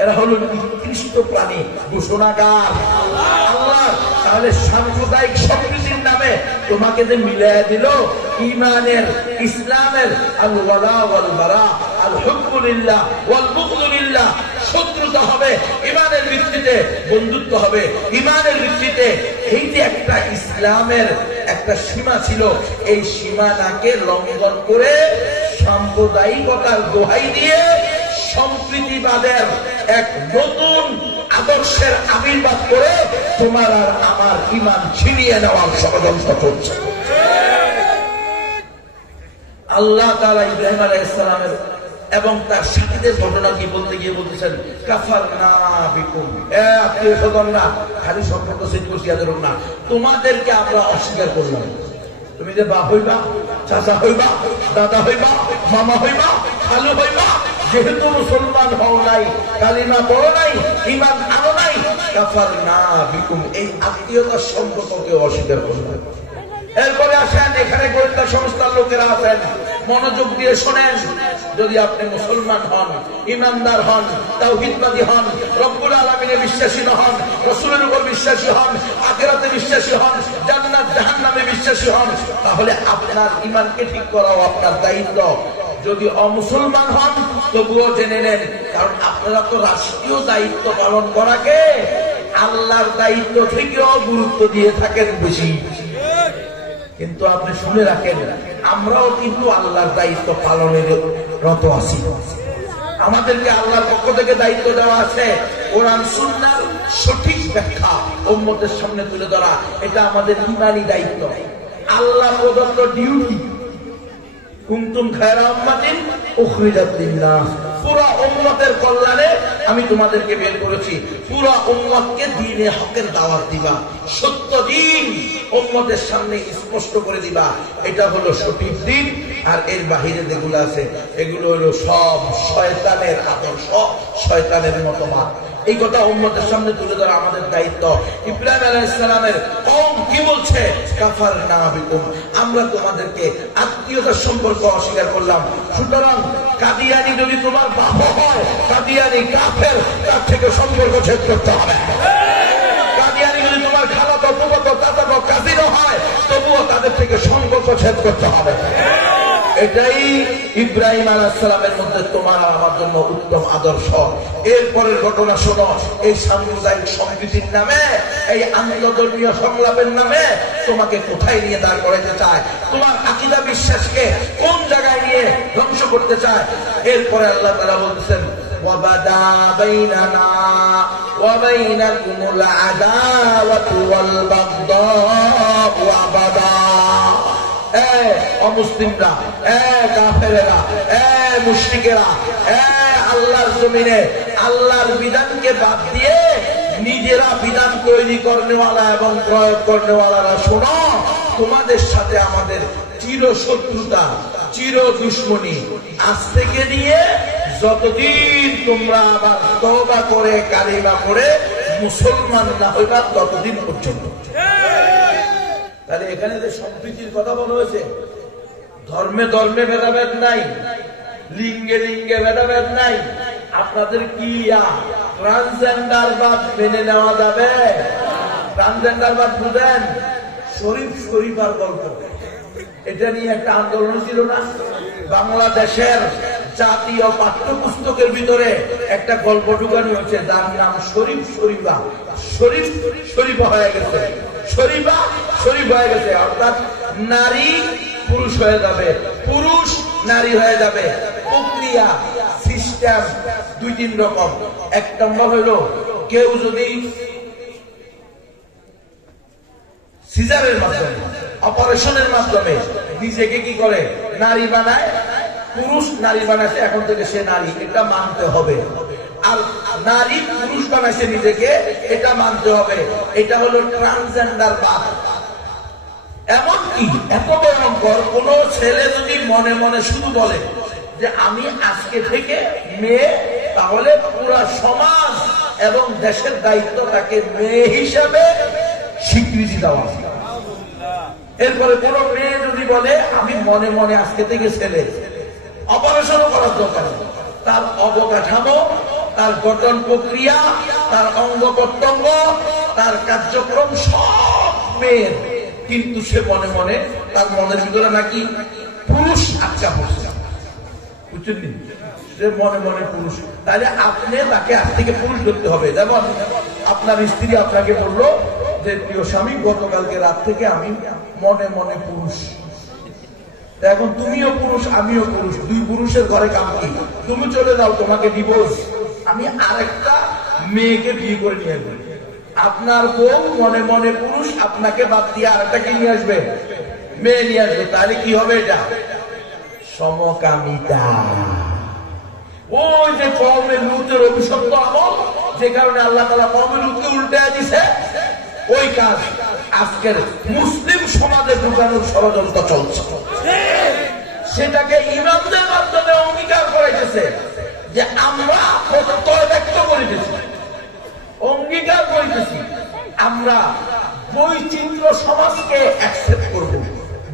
এরা হলো নিকৃষ্ট প্রাণী, ঘোষণাকার আল্লাহ। তাহলে সাম্প্রদায়িক সম্প্রীতির নামে তোমাকে যে মিলাই দিল ঈমানের, ইসলামের আল ওয়ালা ওয়াল বারা, আল হুব্বু লিল্লাহ ওয়াল বুগদু লিল্লাহ, শত্রুতা হবে ঈমানের ভিত্তিতে, বন্ধুত্ব হবে ঈমানের ভিত্তিতে। এই যে একটা ইসলামের একটা সীমা ছিল, এই সীমানাকে লঙ্ঘন করে সাম্প্রদায়িকতার দোহাই দিয়ে সম্প্রীতিবাদের এক নতুন আদর্শের আবির্ভাব করে তোমার আর আমার ঈমান ছিনিয়ে নেওয়ার ষড়যন্ত্র করছে। আল্লাহ তাআলা ইব্রাহিম আলাইহিস সালামের এবং তার সাথীদের ঘটনা কি বলতে গিয়ে বলতেছেন কাফারনা বিকুম, আত্মীয়-স্বজনরা খালি সম্পর্ক ছেদ করছি এদের না, তোমাদেরকে আমরা অস্বীকার করলাম। তুমি যে বাপ হইবা, চাচা হইবা, দাদা হইবা, মামা হইবা, খালু হইবা, যেহেতু মুসলমান হও নাই, কালিমা পড়ো নাই, ঈমান আনো নাই, কাফারনা বিকুম, এই আত্মীয়তার সম্পর্ককে অস্বীকার করলাম। এরপরে আসেন, এখানে গোয়েন্দা সংস্থার লোকেরা আছেন, মনোযোগ দিয়ে শোনেন। যদি আপনি মুসলমান হন, ইমানদার হন, তাওহীদবাদী হন, রব্বুল আলামিনে বিশ্বাসী হন, রাসূলের উপর বিশ্বাসী হন, আখিরাতে বিশ্বাসী হন, জান্নাত জাহান্নামে বিশ্বাসী হন, তাহলে আপনার ঈমানকে ঠিক করাও আপনার দায়িত্ব। যদি অমুসলমান হন তবুও জেনে নেন, কারণ আপনারা তো রাষ্ট্রীয় দায়িত্ব পালন করাকে আল্লাহর দায়িত্ব থেকেও গুরুত্ব দিয়ে থাকেন বেশি। কিন্তু আপনি শুনে রাখেন, আমরাও কিন্তু আল্লাহর দায়িত্ব পালনের রত আছি। আমাদেরকে আল্লাহর পক্ষ থেকে দায়িত্ব দেওয়া আছে, কোরআন সুন্নাহর সঠিক ব্যাখ্যা উম্মতের সামনে তুলে ধরা, এটা আমাদের ঈমানি দায়িত্ব, আল্লাহ প্রদত্ত ডিউটি। কুনতুম খায়রা উম্মাতিন উখরিজাত লিন-নাস, পুরা উম্মতের কল্যাণে আমি তোমাদেরকে বের করেছি। পুরা উম্মতকে দ্বীনে হকের দাওয়াত দিবা, সত্য দ্বীন উম্মতের সামনে স্পষ্ট করে দিবা, এটা হলো সঠিক দ্বীন। আর এর বাহিরে যেগুলো আছে এগুলো হলো সব শয়তানের আদর্শ, শয়তানের মতবাদ। এই কথা উম্মতের সামনে তুলে ধরা আমাদের দায়িত্ব। ইব্রাহিম আলাইহিস সালামের কওম কি বলছে? কাফারনা বিকুম, আমরা তোমাদেরকে আত্মীয়তার সম্পর্ক অস্বীকার করলাম। সুতরাং কাদিয়ানি যদি তোমার বাপ হয়, কাদিয়ানি কাফের, তার থেকে সম্পর্ক ছেদ করতে হবে। কাদিয়ানি যদি তোমার খালাতো, ফুফাতো, চাচাতো, কাজিনও হয়, তবুও তাদের থেকে সম্পর্ক ছেদ করতে হবে। এটাই ইব্রাহিম আলাইহিস সালামের মধ্যে তোমার আমার জন্য উত্তম আদর্শ। এরপরের ঘটনা শোনো, এই সাম্প্রদায়িক সম্প্রীতির নামে, এই আন্তর্ধর্মীয় সংলাপের নামে তোমাকে কোথায় নিয়ে দাঁড় করাইতে চায়? তোমার আকীদা বিশ্বাসকে কোন জায়গায় নিয়ে ধ্বংস করতে চায়। এরপরে আল্লাহ তাআলা বলতেছেন ওয়াবাদা বাইনানা ওয়া বাইনাকুমুল আদাওয়াতু ওয়াল বাগদাউ আবাদা। অমুসলিমরা, কাফেরেরা, মুশরিকেরা, আল্লাহর জমিনে আল্লাহর বিধানকে বাদ দিয়ে নিজেরা বিধান তৈরি করনেওয়ালা এবং প্রয়োগ করনেওয়ালারা, শোনো, তোমাদের সাথে আমাদের চির শত্রুতা, চির দুশ্মনী, আজ থেকে নিয়ে যতদিন তোমরা আবার তওবা করে কালিমা করে মুসলমান না হইবা ততদিন পর্যন্ত। তাহলে এখানে যে সম্প্রীতির কথা বলা হয়েছে, ধর্মে ধর্মে ভেদাভেদ নাই, লিঙ্গে লিঙ্গে ভেদাভেদ নাই। আপনাদের কি ট্রান্সজেন্ডারবাদ মেনে নেওয়া যাবে? ট্রান্সজেন্ডারবাদ বুঝেন? শরীফ শরীফার গল্প, এটা নিয়ে একটা আন্দোলন ছিল না? বাংলাদেশের জাতীয় পাঠ্যপুস্তকের ভিতরে একটা গল্প ঢুকানো হচ্ছে, যার নাম শরীফ শরীফা। শরীফ শরীফা হয়ে গেছে, শরীফা শরীফ হয়ে গেছে, অর্থাৎ নারী পুরুষ হয়ে যাবে, পুরুষ নারী হয়ে যাবে। প্রক্রিয়া সিস্টেম দুই তিন রকম। এক নম্বর হইল, কেউ যদি সিজারের মাধ্যমে, অপারেশনের মাধ্যমে নিজেকে কি করে, নারী বানায়, পুরুষ নারী বানাইছে, এখন থেকে সে নারী, এটা মানতে হবে। আর নারী পুরুষ বানাইছে নিজেকে, এটা মানতে হবে। এটা হলো ট্রান্সজেন্ডার বাদ। এমনকি এত ভয়ঙ্কর, কোন ছেলে যদি মনে মনে শুধু বলে যে আমি আজকে থেকে মেয়ে, তাহলে পুরা সমাজ এবং দেশের দায়িত্ব তাকে মেয়ে হিসাবে স্বীকৃতি দেওয়া। এরপরে কোন মেয়ে যদি বলে আমি মনে মনে আজকে থেকে ছেলে, অপারেশনও করার দরকার, তার অবকাঠামো, তার গঠন প্রক্রিয়া, তার অঙ্গ প্রত্যঙ্গ, তার কার্যক্রম সব মেয়ের, কিন্তু সে মনে মনে, তার মনের ভিতরে নাকি পুরুষ আটকা পড়ছে, বুঝছেন? সে মনে মনে পুরুষ। তাহলে আপনি তাকে আজ থেকে পুরুষ ধরতে হবে। যেমন আপনার স্ত্রী আপনাকে বললো যে প্রিয় স্বামী, গতকালকে রাত থেকে আমি মনে মনে পুরুষ। এখন তুমিও পুরুষ, আমিও পুরুষ, দুই পুরুষের ঘরে কাম কি? তুমি চলে যাও, তোমাকে ডিভোর্স, আমি আরেকটা মেয়েকে বিয়ে করে নিয়ে আসবো। আপনার বউ মনে মনে পুরুষ, আপনাকে বাদ দিয়ে আরেকটাকে নিয়ে আসবে, মেয়ে নিয়ে আসবে। তাহলে কি হবে? এটা সমকামিতা। ওই যে কওমে লূতের অভিশপ্ত আমল, যে কারণে আল্লাহ তাআলা কওমে লূতকে উল্টে দিয়েছে, ওই কাজ আজকের মুসলিম সমাজে ঢুকানোর ষড়যন্ত্র চলছে। সেটাকে ইমামদের মাধ্যমে অঙ্গীকার করেছে যে আমরা প্রত্যয় ব্যক্ত করিতেছি, অঙ্গীকার করিতেছি, আমরা বৈচিত্র্য সমাজকে অ্যাকসেপ্ট করব।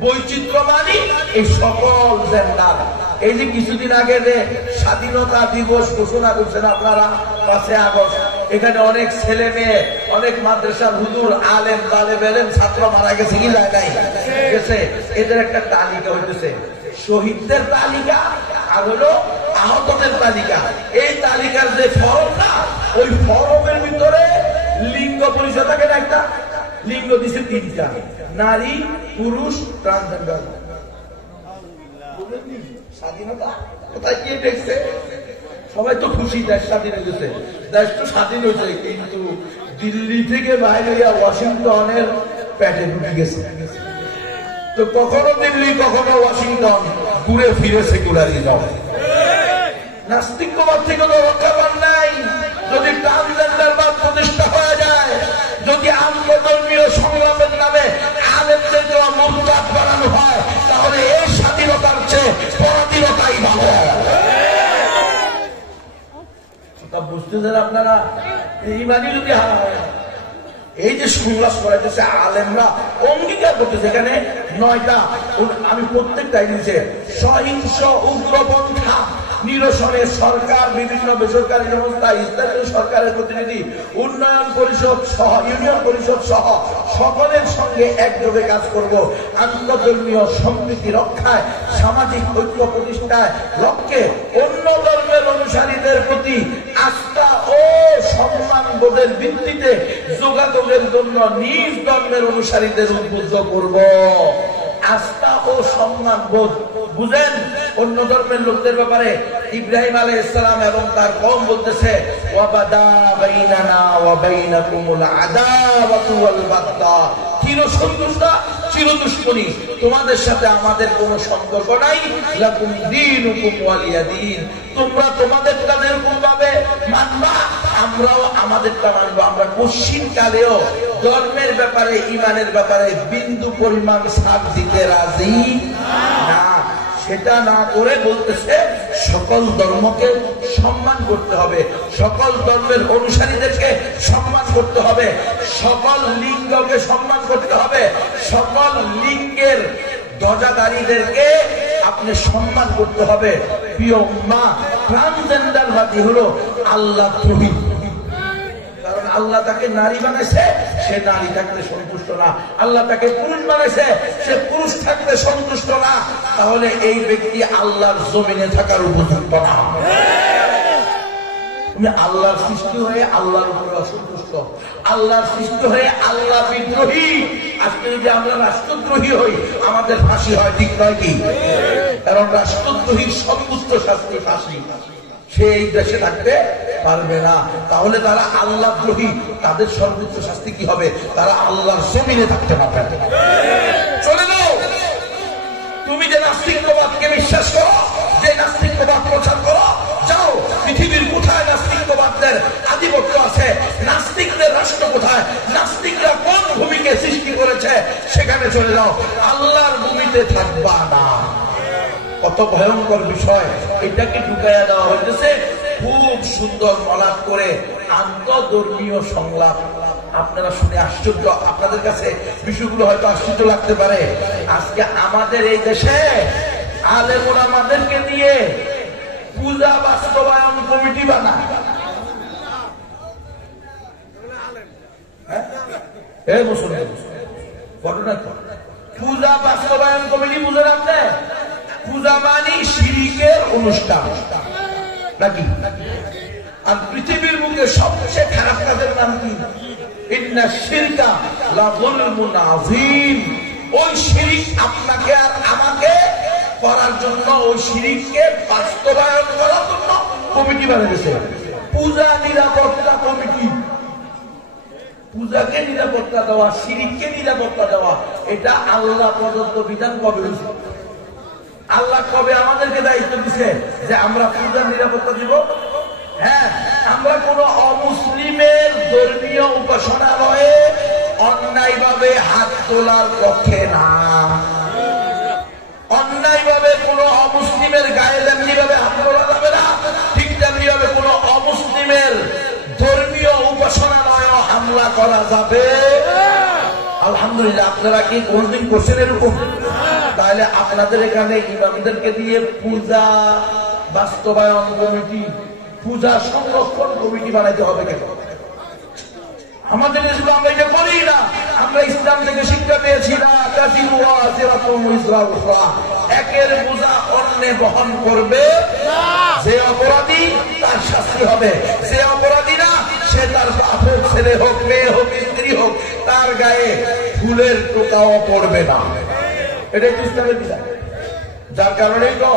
বৈচিত্র্য মানে এই সকল জেন্ডার। এই যে কিছুদিন আগে যে স্বাধীনতা দিবস ঘোষণা করছেন আপনারা 5 আগস্ট, এখানে অনেক ছেলে মেয়ে, অনেক মাদ্রাসার হুজুর, আলেম, তালেব ইলম, ছাত্র মারা গেছে কি যায় নাই গেছে। এদের একটা তালিকা হইতেছে, শহীদদের তালিকা আর হলো আহতদের তালিকা। এই তালিকার যে ফরম না, ওই ফরমের ভিতরে লিঙ্গ পরিচয় থাকে না, একটা লিঙ্গ দিছে 3টা, নারী, পুরুষ, ট্রান্সজেন্ডার। স্বাধীনতা কোথায় গিয়ে দেখছে? সবাই তো খুশি, দেশ স্বাধীন হয়েছে, দেশ তো স্বাধীন হয়েছে, কিন্তু দিল্লি থেকে বাইরে হইয়া ওয়াশিংটনের প্যাটে ঢুকে গেছে। তো কখনো দিল্লি, কখনো ওয়াশিংটন, ঘুরে ফিরে সেকুলারিজম। নাস্তিকবাদ থেকে তো রক্ষা পান নাই। যদি ট্রান্সজেন্ডারবাদ প্রতিষ্ঠা হয়ে যায়, যদি আন্তর্ধর্মীয় সংগ্রামের নামে আলেমদেরকে মুরতাদ বানানো হয়, তাহলে এই স্বাধীনতার চেয়ে পরাধীনতাই ভালো। বুঝতেছেন আপনারা? ইমানি যদি হয়, এই যে সংলাস করাইতেছে আলেমরা, অঙ্গীকার করতেছে, এখানে 9টা, আমি প্রত্যেকটাই দিয়েছে, সহিংস উগ্রপন্থা নিরসনে সরকার, বিভিন্ন বেসরকারি সংস্থা, স্থানীয় সরকারের প্রতিনিধি, উন্নয়ন পরিষদ সহ, ইউনিয়ন পরিষদ সহ সকলের সঙ্গে একযোগে কাজ করব। আন্তর্ধর্মীয় সম্প্রীতি রক্ষায়, সামাজিক ঐক্য প্রতিষ্ঠায় লক্ষ্যে অন্য ধর্মের অনুসারীদের প্রতি আস্থা ও সম্মান বোধের ভিত্তিতে যোগাযোগের জন্য নিজ ধর্মের অনুসারীদের উদ্বুদ্ধ করব। আস্থা ও সম্মান বোধ। বুঝেন অন্য ধর্মের লোকদের ব্যাপারে ইব্রাহিম আলাইহিস সালাম এবং তার কওম বলতেছে ওয়াবাদা বাইনানা ওয়া বাইনাকুমুল আদাওয়াতু ওয়াল বাগদা, চিরশত্রুতা চিরদুশমনী, তোমাদের সাথে আমাদের কোনো সম্পর্ক নাই, লাকুম দীনুকুম ওয়ালিয়া দীন, তোমরা তোমাদেরটা যেরকম ভাবে মানবা আমরাও আমাদেরটা মানবো। আমরা পশ্চিম কালেও ধর্মের ব্যাপারে ঈমানের ব্যাপারে বিন্দু পরিমাণ ছাড় দিতে রাজি না। সেটা না করে বলতেছে সকল ধর্মকে সম্মান করতে হবে, সকল ধর্মের অনুসারীদেরকে সম্মান করতে হবে, সকল লিঙ্গকে সম্মান করতে হবে, সকল লিঙ্গের দরজাদারীদেরকে আপনি সম্মান করতে হবে। প্রিয় মা, ট্রান্সজেন্ডারবাদী হলো আল্লাহ দ্রোহী। কারণ আল্লাহ তাকে নারী বানাইছে, সে নারী থাকতে সন্তুষ্ট না। আল্লাহ তাকে পুরুষ বানাইছে, সে পুরুষ থাকতে সন্তুষ্ট না। তাহলে এই ব্যক্তি আল্লাহর জমিনে থাকার উপযুক্ত না। তুমি আল্লাহর সৃষ্টি হয়ে আল্লাহর উপরে অসন্তুষ্ট, আল্লাহর সৃষ্টি হয়ে আল্লাহ বিদ্রোহী। আজকে যদি আমরা রাষ্ট্রদ্রোহী হই আমাদের ফাঁসি হয়, ঠিক নয় কি? কারণ রাষ্ট্রদ্রোহীর সর্বোচ্চ শাস্তি ফাঁসি। সে এই দেশে থাকতে পারবে না। তাহলে তারা আল্লাহ দ্রোহী, তাদের সর্বোচ্চ শাস্তি কি হবে? তারা আল্লাহর জমিনে থাকতে পারবে না। চলে যাও। তুমি যে নাস্তিকবাদকে বিশ্বাস করো, যে নাস্তিকবাদ প্রচার করো, যাও পৃথিবীর কোথায় নাস্তিকবাদদের আধিপত্য আছে, নাস্তিকদের রাষ্ট্র কোথায়, নাস্তিকরা কোন ভূমিকে সৃষ্টি করেছে, সেখানে চলে যাও। আল্লাহর ভূমিতে থাকবা না। কত ভয়ঙ্কর বিষয় এটাকে ঢুকাইয়া দেওয়া হয়েছে খুব সুন্দর মলাপ করে আন্তঃধর্মীয় সংলাপ। আপনারা শুনে আশ্চর্য, আপনাদের কাছে বিষয়গুলো হয়তো আশ্চর্য লাগতে পারে। আজকে আমাদের এই দেশে আলেম ওলামাদেরকে দিয়ে পূজা বাস্তবায়ন কমিটি বানায়। এই মুসলমান ঘটনা তো পূজা বাস্তবায়ন কমিটি বুঝে রাখতে, পূজা মানি শিরিকের অনুষ্ঠান নাকি? আর পৃথিবীর মুখে সবচেয়ে খারাপ কাজের নাম কি? ইন্না শিরকা লাযুলমুন আযীম। ওই শিরিক আপনাকে আর আমাকে করার জন্য, ওই শিরিককে বাস্তবায়ন করার জন্য কমিটি বানিয়েছে পূজা নিরাপত্তা কমিটি। পূজাকে নিরাপত্তা দেওয়া, শিরিককে নিরাপত্তা দেওয়া, এটা আল্লাহ প্রদত্ত বিধান। কবে হয়েছে? আল্লাহ কবে আমাদেরকে দায়িত্ব দিছে যে আমরা পূজার নিরাপত্তা দিব? হ্যাঁ, আমরা কোন অমুসলিমের ধর্মীয় উপাসনালয়ে অন্যায় ভাবে হাত তোলার পক্ষে না। অন্যায় ভাবে কোন অমুসলিমের গায়ে তেমনি ভাবে হাত তোলা যাবে না, ঠিক তেমনি ভাবে কোন অমুসলিমের ধর্মীয় উপাসনালয়ে হামলা করা যাবে। আলহামদুলিল্লাহ, আপনারা কি কোনদিন করছেন এরকম? তাহলে আপনাদের এখানে ইমামদেরকে দিয়ে পূজা বাস্তবায়ন কমিটি, পূজা সংরক্ষণ কমিটি বানাইতে হবে কেন? আমাদের দেশে আমরা এটা করি না। আমরা ইসলাম থেকে শিক্ষা পেয়েছি না, একের বোঝা অন্যে বহন করবে। যে অপরাধী তার শাস্তি হবে, যে অপরাধী না সে তার বাপ হোক, ছেলে হোক, মেয়ে হোক, স্ত্রী হোক, তার গায়ে ফুলের টোকাও পড়বে না। এটাই ইসলামের বিধান। যার কারণেই তো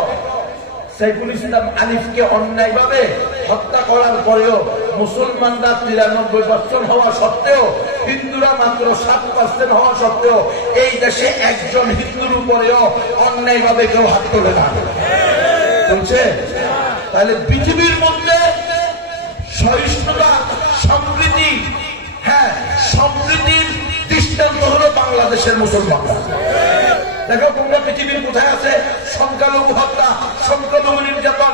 সাইফুল ইসলাম আলিফকে অন্যায় ভাবে হত্যা করার পরেও মুসলমানরা 93% হওয়া সত্ত্বেও, হিন্দুরা মাত্র 7% হওয়া সত্ত্বেও এই দেশে একজন হিন্দুর উপরেও অন্যায় ভাবে কেউ হাত তোলে না। চলছে? তাহলে পৃথিবীর মধ্যে সহিষ্ণুতা, সম্প্রীতি, হ্যাঁ সম্প্রীতির দৃষ্টান্ত হলো বাংলাদেশের মুসলমানরা। দেখো তোমরা পৃথিবীর কোথায় আছে সংখ্যালঘু হত্যা, সংখ্যালঘু নির্যাতন,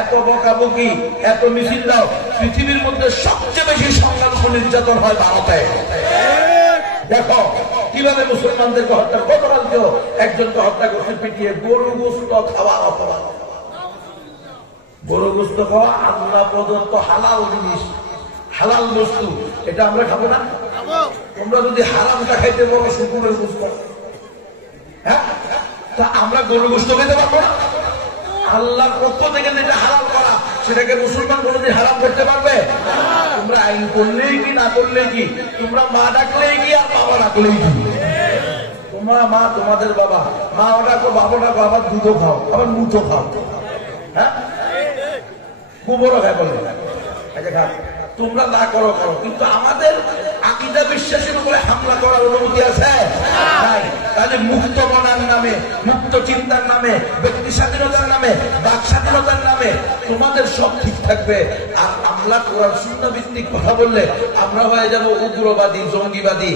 এত বকাবকি, এত মিছিল দাও। পৃথিবীর মধ্যে সবচেয়ে বেশি সংখ্যালঘু নির্যাতন হয় ভারতে। দেখো কিভাবে মুসলমানদেরকে হত্যা। গতকালকেও একজনকে হত্যা করতে পিটিয়ে গরু গোস্ত খাওয়া অপরাধ। গরু গোস্ত খাওয়া আল্লাহ প্রদত্ত হালাল জিনিস, হালাল বস্তু, এটা আমরা খাবো না? তোমরা যদি হারামটা খাইতে পারো শুকুরের গোস্ত, হ্যাঁ, তা আমরা গরু গোস্ত খেতে পারবো না? আল্লাহর পক্ষ থেকে যেটা হারাম করা সেটাকে মুসলমান কোনোদিন হারাম করতে পারবে? তোমরা আইন করলেই কি না করলেই কি, তোমরা মা ডাকলেই কি আর বাবা ডাকলেই কি, তোমরা মা তোমাদের বাবা, মা ডাকো, বাবা ডাকো, আবার দুধও খাও, আবার মুঠো খাও, হ্যাঁ, গোবরও খায় বলে। আচ্ছা খা, তোমরা না করো করো, কিন্তু আমাদের আকীদা বিশ্বাসের উপরে হামলা করার অনুমতি আছে? নাই। তাহলে মুক্ত মনার নামে, মুক্ত চিন্তার নামে, ব্যক্তি স্বাধীনতার নামে, বাক স্বাধীনতার নামে তোমাদের সব ঠিক থাকবে, আর আমরা কোরআন সুন্নাহ ভিত্তিক কথা বললে আমরা হয়ে যাব উগ্রবাদী, জঙ্গিবাদী।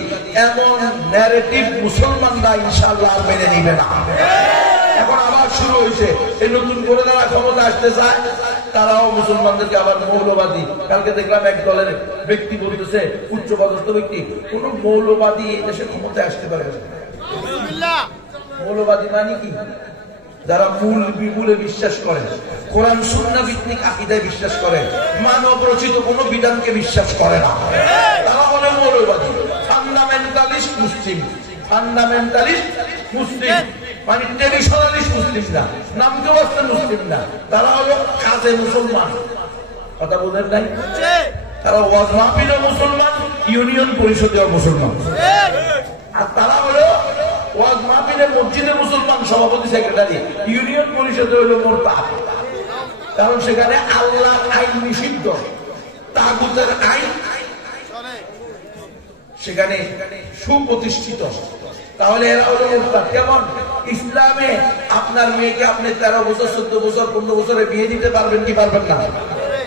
এমন ন্যারেটিভ মুসলমানরা ইনশাআল্লাহ আর মেনে নিবে না। এখন আবার শুরু হয়েছে, এই নতুন করে যারা ক্ষমতা আসতে চায় তারাও মুসলমানদেরকে আবার মৌলবাদী। কালকে দেখলাম এক দলের ব্যক্তি বলতেছে, উচ্চপদস্থ ব্যক্তি, কোন মৌলবাদী এই দেশে ক্ষমতায় আসতে পারে না। মৌলবাদী মানে কি? যারা মূল বিমূলে বিশ্বাস করে, কোরআন সুন্নাহ ভিত্তিক আকীদায় বিশ্বাস করে, মানব রচিত কোন বিধানকে বিশ্বাস করে না, তারা বলে মৌলবাদী। ফান্ডামেন্টালিস্ট মুসলিম, ফান্ডামেন্টালিস্ট মুসলিম মানে ট্রেডিশনালিস্ট মুসলিম না, নামকেও আসতে মুসলিম না, তারা হলো কাজে মুসলমান। কথা বলেন নাই? তারা ওয়াজ মাহফিলেও মুসলমান, ইউনিয়ন পরিষদেও মুসলমান। আর তারা হলো ওয়াজ মাহফিলে মসজিদে মুসলমান, সভাপতি সেক্রেটারি, ইউনিয়ন পরিষদে হলো মোরতাদ। কারণ সেখানে আল্লাহর আইন নিষিদ্ধ, তাগুতের আইন সেখানে সুপ্রতিষ্ঠিত। তাহলে এরা হলো মোরতাদ। কেমন? ইসলামে আপনার মেয়েকে আপনি 13 বছর, 14 বছর, 15 বছরে বিয়ে দিতে পারবেন কি পারবেন না?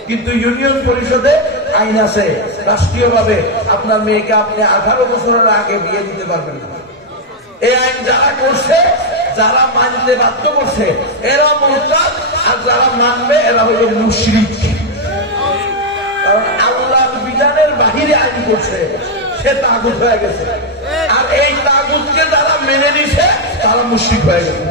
কিন্তু ইউনিয়ন পরিষদে আইন আছে, রাষ্ট্রীয়ভাবে আপনার মেয়েকে আপনি 18 বছরের আগে বিয়ে দিতে পারবেন না। এই আইন যারা করছে, যারা মানতে বাধ্য করছে, এরা মুরতাদ, আর যারা মানবে এরা হলো মুশরিক। কারণ আল্লাহর বিধানের বাহিরে আইন করছে, সে তাগুত হয়ে গেছে। আর এই তাগুতকে যারা মেনে নিছে তারা মুশরিক হয়ে গেছে।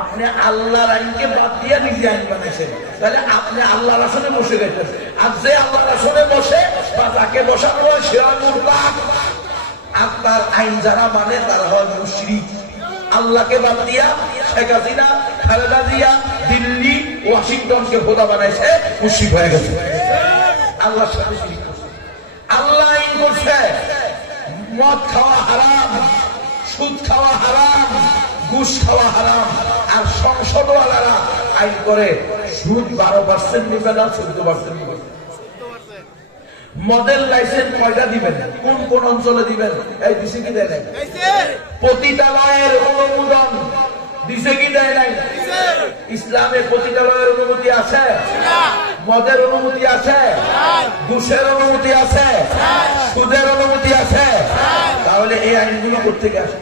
আপনি আল্লাহর আইনকে বাদ দিয়ে নিজে আইন বানিয়েছেন, তাহলে আপনি আল্লাহর আসনে বসে গেছেন। আর যে আল্লাহর আসনে বসে বা যাকে বসানো হয় সে হয় মুরতাদ। আর তার আইন যারা মানে তারা হয় মুশরিক। আল্লাহকে বাদ দিয়া শেখ হাসিনা, খালেদা জিয়া দিল্লি, ওয়াশিংটনকে খোদা বানাইছে, মুশরিক হয়ে গেছে। আল্লাহর সাথে শিরক করছে। আল্লাহ আইন করছে মদ খাওয়া হারাম, সুদ খাওয়া হারাম, ঘুষ খাওয়া হারাম। আর সংসদওয়ালারা আইন করে সুদ 12% নিবে না, 14% নিবে। মডেল লাইসেন্স কয়টা দিবেন, কোন কোন অঞ্চলে দিবেন, এই দিছে কি দেয় নাই? পতিতালয়ের অনুমোদন দিছে কি দেয় নাই? ইসলামে পতিতালয়ের অনুমতি আছে? মদের অনুমতি আছে? ঘুষের অনুমতি আছে? সুদের অনুমতি আছে? তাহলে এই আইনগুলো কোথেকে আসে?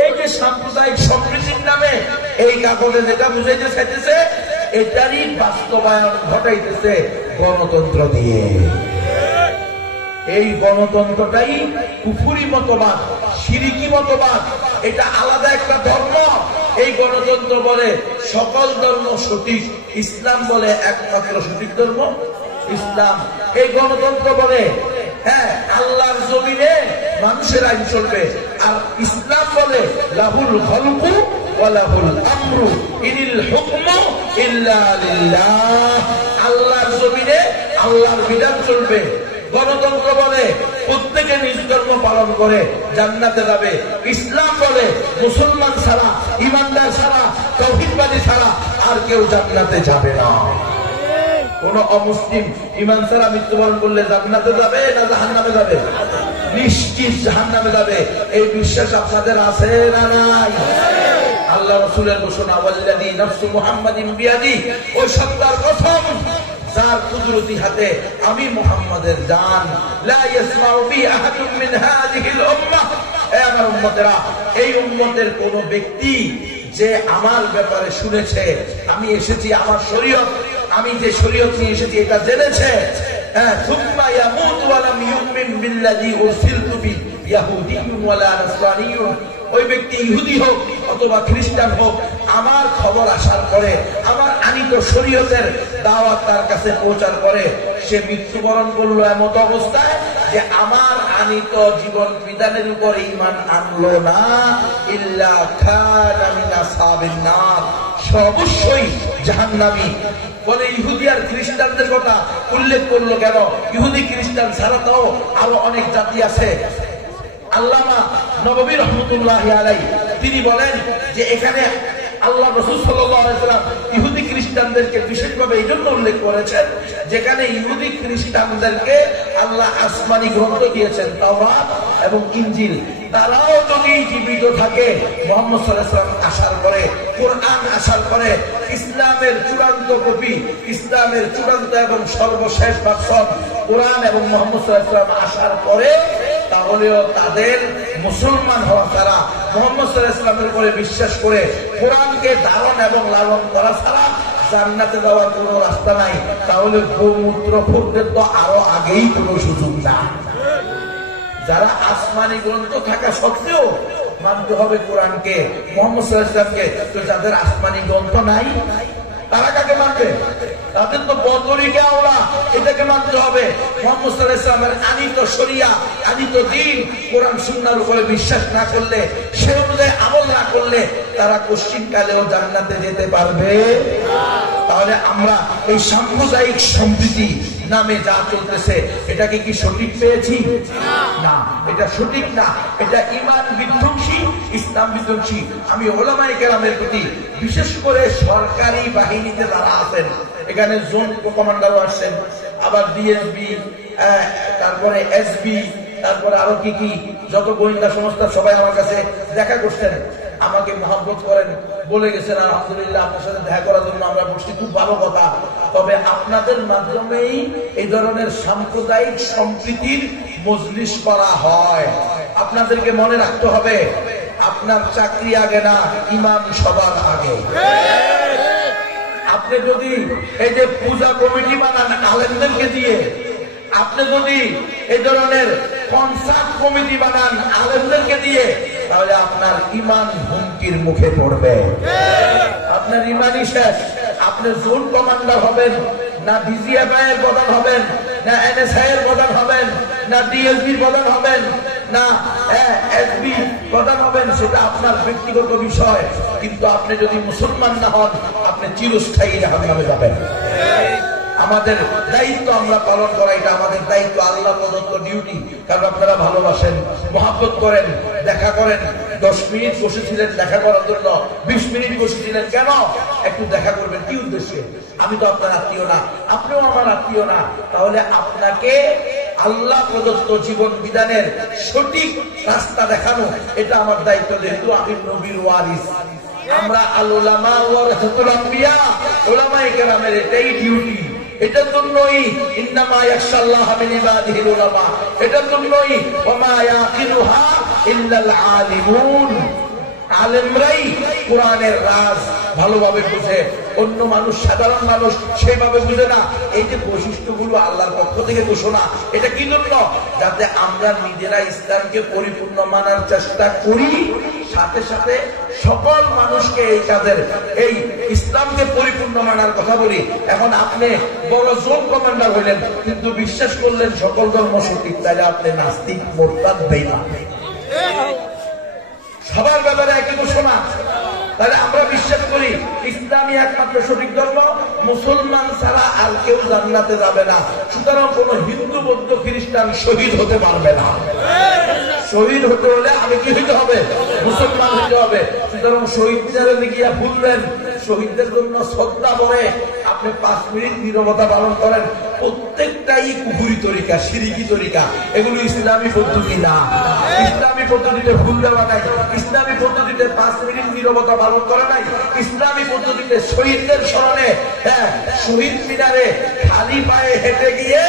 এই যে সাম্প্রদায়িক সম্প্রীতির নামে এই কাগজে যেটা বুঝাইতে চাইতেছে, এটারই বাস্তবায়ন ঘটাইতেছে গণতন্ত্র দিয়ে। এই গণতন্ত্রটাই কুফরি মতবাদ, শিরিকি মতবাদ, এটা আলাদা একটা ধর্ম। এই গণতন্ত্র বলে সকল ধর্ম সঠিক, ইসলাম বলে একমাত্র সঠিক ধর্ম ইসলাম। এই গণতন্ত্র বলে হ্যাঁ আল্লাহর জমিনে মানুষের আইন চলবে, আর ইসলাম বলে লাহুল খালকু ওয়া লাহুল আমরু ইনিল হুকমু ইল্লা লিল্লাহ। আল্লাহর জমিনে আল্লাহর বিধান চলবে। গণতন্ত্র বলে প্রত্যেকে নিজ ধর্ম পালন করে জান্নাতে যাবে। ইসলাম বলে মুসলমান ছাড়া, ইমানদার ছাড়া, তাওহীদবাদী ছাড়া আর কেউ জান্নাতে যাবে না। কোন অমুসলিম ইমান ছাড়া মৃত্যুবরণ করলে জান্নাতে যাবে না জাহান্নামে যাবে? নিশ্চিত জাহান্নামে যাবে। এই বিশ্বাস আপনাদের আছে না নাই? আল্লাহ রাসূলের ঘোষণা, ওয়াল্লাযী নাফসু মুহাম্মাদিন বিয়াদি, ওই সত্তার কসম যার কুদরতি হাতে আমি মুহাম্মাদের জান, লা ইয়াসমাউ বি আহাদুম মিন হাযিহিল উম্মাহ। এই আমার উম্মতেরা, এই উম্মতের কোন ব্যক্তি যে আমার ব্যাপারে শুনেছে, আমি এসেছি আমার শরীয়ত, আমি যে শরীয়ত নিয়ে এসেছি এটা জেনেছে, হ্যাঁ, সুম্মা ইয়ামুতু ওয়া লাম ইউমিন বিল্লাযী উরসিলতু বি ইয়াহুদিয়্যুন ওয়া লা নাসরানিয়্যুন, ওই ব্যক্তি ইহুদি হোক অথবা খ্রিস্টান হোক, আমার খবর আসার পরে আমার আনিত শরীয়তের দাওয়াত তার কাছে পৌঁছার পরে সে মৃত্যুবরণ করলো এমন অবস্থায় যে আমার আনিত জীবন বিধানের উপর ঈমান আনলো না, ইল্লা কানা মিন আসহাবিন নার, সে অবশ্যই জাহান্নামী। বলে ইহুদি আর খ্রিস্টানদের কথা উল্লেখ করলো কেন? ইহুদি খ্রিস্টান ছাড়া তো আরো অনেক জাতি আছে। আল্লামা নববী রহমতুল্লাহি আলাইহি তিনি বলেন যে এখানে আল্লাহ রাসূল সাল্লাল্লাহু আলাইহি ওয়াসাল্লাম ইহুদি খ্রিস্টানদেরকে বিশেষভাবে এই জন্য উল্লেখ করেছেন, যেখানে ইহুদি খ্রিস্টানদেরকে আল্লাহ আসমানি গ্রন্থ দিয়েছেন, তাওরাত এবং ইনজিল। তারাও যদি জীবিত থাকে, মুহাম্মদ সাল্লাল্লাহু আলাইহি ওয়াসাল্লাম আসার পরে, কোরআন আসার পরে, ইসলামের চূড়ান্ত কপি, ইসলামের চূড়ান্ত এবং সর্বশেষ ভার্সন কোরআন এবং মুহাম্মদ সাল্লাল্লাহু আলাইহি ওয়াসাল্লাম আসার পরে, তাহলেও তাদের মুসলমান হওয়া ছাড়া, মুহাম্মদ সাল্লাল্লাহু আলাইহি ওয়াসাল্লামের উপরে বিশ্বাস করে কোরআনকে ধারণ এবং লালন করা ছাড়া জান্নাতে যাওয়ার কোনো রাস্তা নাই। তাহলে গোমূত্র ফুটতে তো আরো আগেই কোনো সুযোগ না। যারা আসমানি গ্রন্থ থাকা সত্ত্বেও মানতে হবে কোরআনকে, মুহাম্মদ সাল্লাল্লাহু আলাইহি ওয়াসাল্লামকে, তো যাদের আসমানি গ্রন্থ নাই তারা কাকে মানবে? তাদের তো বদরিকা ওরা, এটাকে মানতে হবে। মুহাম্মদ সাল্লাল্লাহু আলাইহি ওয়াসাল্লামের আনিত শরিয়া, আনিত দ্বীন, কোরআন সুন্নাহর উপরে বিশ্বাস না করলে, সে অনুযায়ী আমল না করলে তারা কোশ্চিন কালেও জান্নাতে যেতে পারবে না। তাহলে আমরা এই সাম্প্রদায়িক সম্প্রীতি নামে যা চলতেছে, এটাকে কি সঠিক পেয়েছি? না, এটা সঠিক না। এটা ঈমান বিধ্বংসী, ইসলাম বিধ্বংসী। আমি উলামায়ে কেরামের প্রতি, বিশেষ করে সরকারি বাহিনীতে যারা আছেন, এখানে জোন কমান্ডারও আসছেন, আবার ডিএসবি, তারপরে এসবি, তারপরে আরো কি কি যত গোয়েন্দা সংস্থা সবাই আমার কাছে দেখা করছেন, আমাকে মহব্বত করেন, বলে গেছেন আলহামদুলিল্লাহ আপনার সাথে দেখা করার জন্য আমরা বসছি, খুব ভালো কথা। তবে আপনাদের মাধ্যমেই এই ধরনের সাম্প্রদায়িক সম্প্রীতির মজলিস করা হয়। আপনাদেরকে মনে রাখতে হবে, আপনার চাকরি আগে না, ঈমান সবার আগে। আপনি যদি এই যে পূজা কমিটি বানান আলেমদেরকে দিয়ে, আপনি যদি এই ধরনের কনসার্ট কমিটি বানান আলেমদেরকে দিয়ে, তাহলে আপনার ঈমান হুমকির মুখে পড়বে, আপনার ঈমানই শেষ। আপনি জোন কমান্ডার হবেন না, ডিজিএফআই এর প্রধান হবেন না, এনএসআই এর প্রধান হবেন না, ডিএসবি প্রধান হবেন না, এসবি প্রধান হবেন, সেটা আপনার ব্যক্তিগত বিষয়। কিন্তু আপনি যদি মুসলমান না হন, আপনি চিরস্থায়ী জাহান্নামে যাবেন। আমাদের দায়িত্ব আমরা পালন করা, এটা আমাদের দায়িত্ব, আল্লাহ প্রদত্ত ডিউটি। কারণ আপনারা ভালোবাসেন, মহব্বত করেন, দেখা করেন। 10 মিনিট বসেছিলেন দেখা করার জন্য, 20 মিনিট বসেছিলেন কেন? একটু দেখা করবেন, কি উদ্দেশ্যে? আমি তো আপনার আত্মীয় না, আপনিও আমার আত্মীয় না। তাহলে আপনাকে আল্লাহ প্রদত্ত জীবন বিধানের সঠিক রাস্তা দেখানো, এটা আমার দায়িত্ব। যেহেতু আমি নবীর ওয়ারিস, আমরা আল উলামা ওয়ারাসাতুল আম্বিয়া, উলামায়ে কেরামের এটাই ডিউটি। এটার জন্যই ইন্নামা ইয়াখশাল্লাহা মিন ইবাদিহিল উলামা, এটার জন্যই ওমা ইয়াকিলুহা ইল্লাল আলিমুন। আলেমরাই কোরআনের রাজ ভালোভাবে বুঝে, অন্য মানুষ, সাধারণ মানুষ সেভাবে বুঝে না। এই যে বৈশিষ্ট্যগুলো আল্লাহর পক্ষ থেকে ঘোষণা, এটা কি জন্য? যাতে আমরা নিজেরা ইসলামকে পরিপূর্ণ মানার চেষ্টা করি, সাথে সাথে সকল মানুষকে এই কাজের, এই ইসলামকে পরিপূর্ণ মানার কথা বলি। এখন আপনি বড় জোন কমান্ডার হইলেন, কিন্তু বিশ্বাস করলেন সকল ধর্ম সঠিক, তাহলে আপনি নাস্তিক, মুরতাদ, বেঈমান। সবার ব্যাপারে একই ঘোষণা। তাহলে আমরা বিশ্বাস করি ইসলামই একমাত্র সঠিক ধর্ম, মুসলমান ছাড়া আর কেউ জান্নাতে যাবে না। সুতরাং কোন হিন্দু, বৌদ্ধ, খ্রিস্টান শহীদ হতে পারবে না। শহীদ হতে হলে আমি কি হইতে হবে? মুসলমান হইতে হবে। সুতরাং শহীদ মিনারে গিয়া ভুলবেন, শহীদদের জন্য শ্রদ্ধা করে আপনি 5 মিনিট নীরবতা পালন করেন। প্রত্যেকটাই কুফরি তরিকা, শিরকি তরিকা, এগুলো ইসলামী পদ্ধতি না। ইসলামী পদ্ধতিতে ভুল দেওয়া নাই, ইসলামী পদ্ধতিতে 5 মিনিট নীরবতা পালন করা নাই, ইসলামী পদ্ধতিতে শহীদদের স্মরণে শহীদ মিনারে খালি পায়ে হেঁটে গিয়ে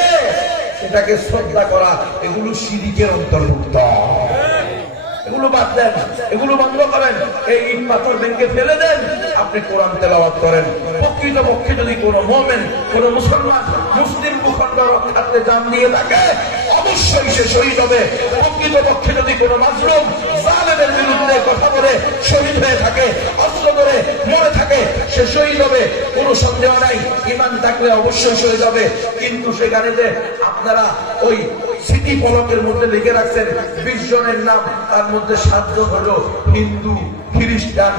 সেটাকে শ্রদ্ধা করা, এগুলো শিরকের অন্তর্ভুক্ত। এগুলো বাদ দেন, এগুলো বন্ধ করেন, এই ইট পাথর ভেঙে ফেলে দেন, আপনি কোরআন তেলাওয়াত করেন। প্রকৃত পক্ষে যদি কোনো মুমিন, কোনো মুসলমান মুসলিম ভূখণ্ড রক্ষার্থে জান দিয়ে থাকে, অবশ্যই সে শহীদ হবে। প্রকৃত পক্ষে যদি কোনো মাজলুম জালেমের বিরুদ্ধে কথা বলে শহীদ হয়ে থাকে, অস্ত্র ধরে মরে থাকে, সে শহীদ হবে, কোনো সন্দেহ নাই। ঈমান থাকলে অবশ্যই শহীদ হবে। কিন্তু সেখানে যে আপনারা ওই স্মৃতি ফলকের মধ্যে লিখে রাখছেন 20 জনের নাম, তার মধ্যে 7 জন হলো হিন্দু, খ্রিস্টান,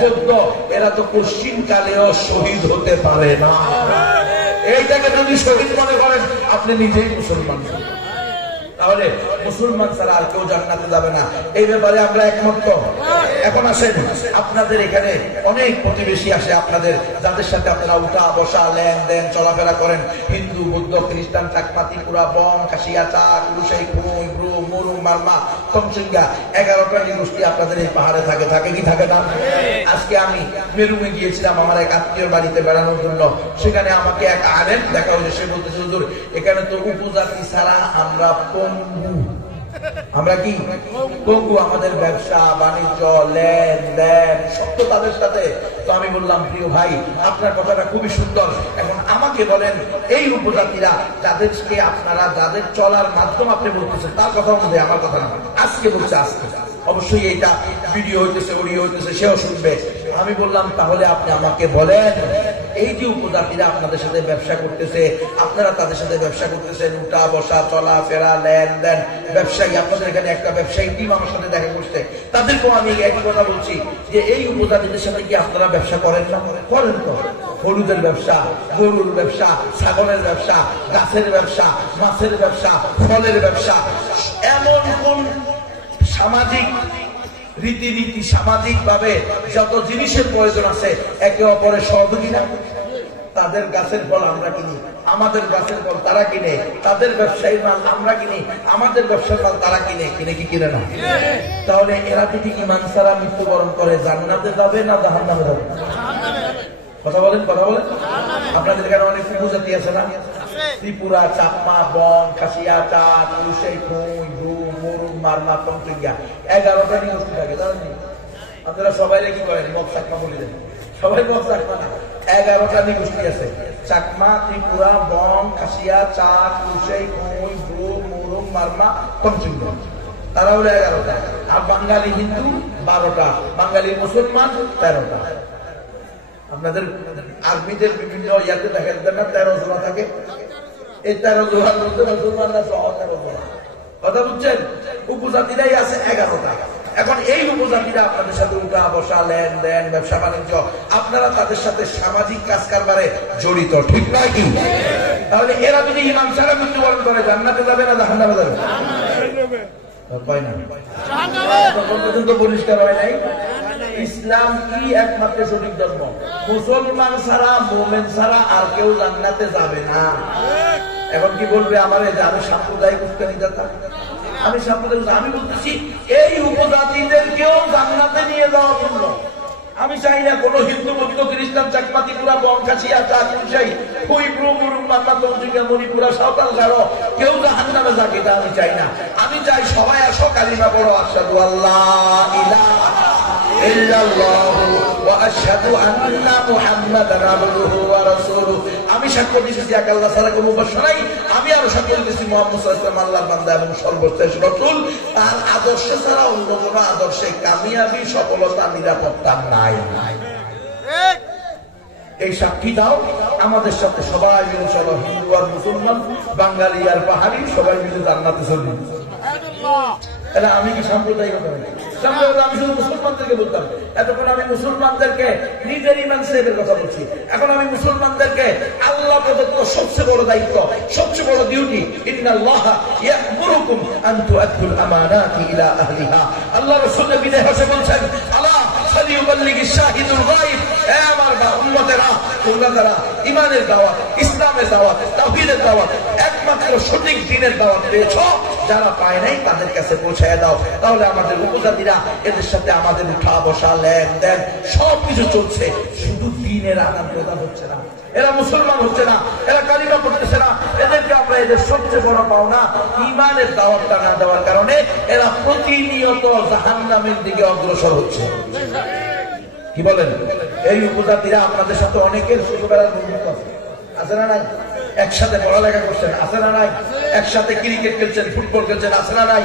বৌদ্ধ, এরা তো পশ্চিম কালেও শহীদ হতে পারে না। এইটাকে যদি শহীদ মনে করেন, আপনি নিজেই মুসলমান। তাহলে মুসলমান ছাড়া আর কেউ জান্নাতে যাবে না, এই ব্যাপারে আমরা একমত তো? এখন আসেন, আপনাদের এখানে অনেক প্রতিবেশী আসে আপনাদের, যাদের সাথে আপনারা উঠা বসা লেনদেন চলাফেরা করেন, হিন্দু বৌদ্ধ খ্রিস্টান চাকমা ত্রিপুরা বং কাশিয়া চাক লুসাই খুই ব্রু মুরু মারমা তমসিঙ্গা 11টা নিগোষ্ঠী আপনাদের এই পাহাড়ে থাকে, থাকে কি থাকে না? আজকে আমি মেরুমে গিয়েছিলাম আমার এক আত্মীয় বাড়িতে বেড়ানোর জন্য, সেখানে আমাকে এক আলেম দেখা হয়েছে, সে বলতেছে হুজুর এখানে তো উপজাতি ছাড়া আমরা পঙ্গু, আমরা কি পঙ্গু, আমাদের ব্যবসা বাণিজ্য লেনদেন সব তো তাদের সাথে। তো আমি বললাম প্রিয় ভাই আপনার কথাটা খুবই সুন্দর, এখন আমাকে বলেন এই উপজাতিরা যাদেরকে আপনারা যাদের চলার মাধ্যম আপনি বলতেছেন তার কথা অনুযায়ী, আমার কথা না, আজকে বলছে আজকে, অবশ্যই এইটা ভিডিও হইতেছে অডিও হইতেছে সেও শুনবে। আমি বললাম তাহলে আপনি আমাকে বলেন এই যে উপজাতিরা আপনাদের সাথে ব্যবসা করতেছে, আপনারা তাদের সাথে ব্যবসা করতেছেন, উঠা বসা চলাফেরা লেনদেন, ব্যবসায়ী আপনাদের এখানে একটা ব্যবসায়ী টিম আমার সাথে দেখা করছে, তাদেরকেও আমি একই কথা বলছি যে এই উপজাতিদের সাথে কি আপনারা ব্যবসা করেন না? করেন তো, হলুদের ব্যবসা, গরুর ব্যবসা, ছাগলের ব্যবসা, গাছের ব্যবসা, মাছের ব্যবসা, ফলের ব্যবসা, এমন কোন সামাজিক রীতিনীতি সামাজিক ভাবে যত জিনিসের প্রয়োজন আছে একে অপরের সহযোগী না? তাদের গাছের ফল আমরা কিনি, আমাদের গাছের ফল তারা কিনে, তাদের ব্যবসায়ীর মাল আমরা কিনি, আমাদের ব্যবসার মাল তারা কিনে, কিনে কি কিনে না? তাহলে এরা যদি ঈমান ছাড়া মৃত্যুবরণ করে জান্নাতে যাবে না জাহান্নামে যাবে? কথা বলেন, কথা বলেন। আপনাদের এখানে অনেক উপজাতি আছে না? ত্রিপুরা চাকমা বং কাশিয়া চাক লুসাই খুই ব্রু মুরু মারমা তমসিঙ্গা 11টা নিগোষ্ঠী থাকে, জানেন? আপনারা সবাই কি করেন? মগ চাকমা বলে দেন, সবাই মগ চাকমা না, 11টা নিগোষ্ঠী আছে, চাকমা ত্রিপুরা বং কাশিয়া চাক লুসাই খুই ব্রু মুরু মারমা তমসিঙ্গা, তারা হলো 11টা। আর বাঙালি হিন্দু 12টা, বাঙালি মুসলমান 13টা। আপনাদের আর্মিদের বিভিন্ন ইয়াতে দেখা যায় না 13 জোড়া থাকে, এই 13 জোড়ার মধ্যে মুসলমানরা সহ 13 জোড়া, কথা বুঝছেন? উপজাতিরাই আছে 11টা। এখন এই উপজাতিরা আপনাদের সাথে উঠা বসা লেনদেন ব্যবসা বাণিজ্য, আপনারা তাদের সাথে সামাজিক কাজ কারবারে জড়িত, ঠিক নয় কি? তাহলে এরা যদি ঈমান ছাড়া মৃত্যুবরণ করে জান্নাতে যাবে না জাহান্নামে যাবে? পর্যন্ত পরিষ্কার হয় নাই। ইসলাম কি একমাত্র সঠিক ধর্ম, মুসলমান ছাড়া মোমেন ছাড়া আর কেউ জান্নাতে যাবে না। এখন কি বলবে আমার যে আমি সাম্প্রদায়িক উস্কানিদাতা, আমি সাম্প্রদায়িক, আমি বলতেছি এই উপজাতিদেরকেও জান্নাতে নিয়ে যাওয়া জন্য আমি চাই না কোন হিন্দু বৌদ্ধ খ্রিস্টান চাকমা ত্রিপুরা বং কাশিয়া চাক লুসাই খুই ব্রু মুরু মারমা তমসিঙ্গা মণিপুরা সাঁওতাল গারো কেউ জাহান্নামে যাক, এটা আমি চাই না। আমি চাই সবাই আসো কালিমা পড়ো, আশহাদু আল্লাহ ইলাহা ইল্লাল্লাহু ওয়া আশহাদু আন্না মুহাম্মাদান আবদুহু ওয়া রাসূলুহু। আমি সাক্ষ্য দিতেছি এক আল্লাহ ছাড়া কোনো উপাস্য নাই, আমি আরো সাক্ষ্য দিতেছি মুহাম্মদ সাল্লাল্লাহু আলাইহি ওয়াসাল্লাম আল্লাহর বান্দা এবং সর্বশেষ রাসূল। তার আদর্শ ছাড়া অন্য কোনো আদর্শে কামিয়াবি সফলতা নিরাপত্তা নাই। এই সাক্ষী দাও, আমাদের সাথে সবাই মিলে চলো, হিন্দু আর মুসলমান, বাঙালি আর পাহাড়ি, সবাই মিলে জান্নাতে চলি। তাহলে আমি কি সাম্প্রদায়িকতা? আমি শুধু মুসলমানদেরকে বলতাম, এতক্ষণ আমি মুসলমানদেরকে নিজের ঈমান সেভের কথা বলছি, এখন আমি মুসলমানদেরকে আল্লাহ প্রদত্ত সবচেয়ে বড় দায়িত্ব, সবচেয়ে বড় ডিউটি, ইন্নাল্লাহা ইয়া'মুরুকুম আন তু'আদ্দুল আমানাতি ইলা আহলিহা। আল্লাহ রাসূলের বিদায় হসে বলছেন, আলা ফালিয়ুবাল্লিগিশ শাহিদুল গায়ব, হে আমার উম্মতেরা, তোমরা যারা ঈমানের দাওয়াত, ইসলামের দাওয়াত, তাওহীদের দাওয়াত, একমাত্র সঠিক দ্বীনের দাওয়াত পেয়েছো, যারা পায় নাই তাদের কাছে পৌঁছায় দাও। তাহলে আমাদের উপজাতিরা, এদের সাথে আমাদের উঠা বসা লেনদেন সবকিছু চলছে, শুধু দ্বীনের আদান প্রদান হচ্ছে না, এরা মুসলমান হচ্ছে না, এরা কালিমা পড়তেছে না, এদেরকে আমরা এদের সবচেয়ে বড় পাওনা ঈমানের দাওয়াতটা না দেওয়ার কারণে এরা প্রতিনিয়ত জাহান্নামের দিকে অগ্রসর হচ্ছে। কি বলেন? এই উপজাতিরা আপনাদের সাথে অনেকের ছোটবেলার বন্ধুত্ব আছে না নাই? একসাথে পড়ালেখা করছেন, আছে না নাই? একসাথে ক্রিকেট খেলছেন, ফুটবল খেলছেন, আছে না নাই?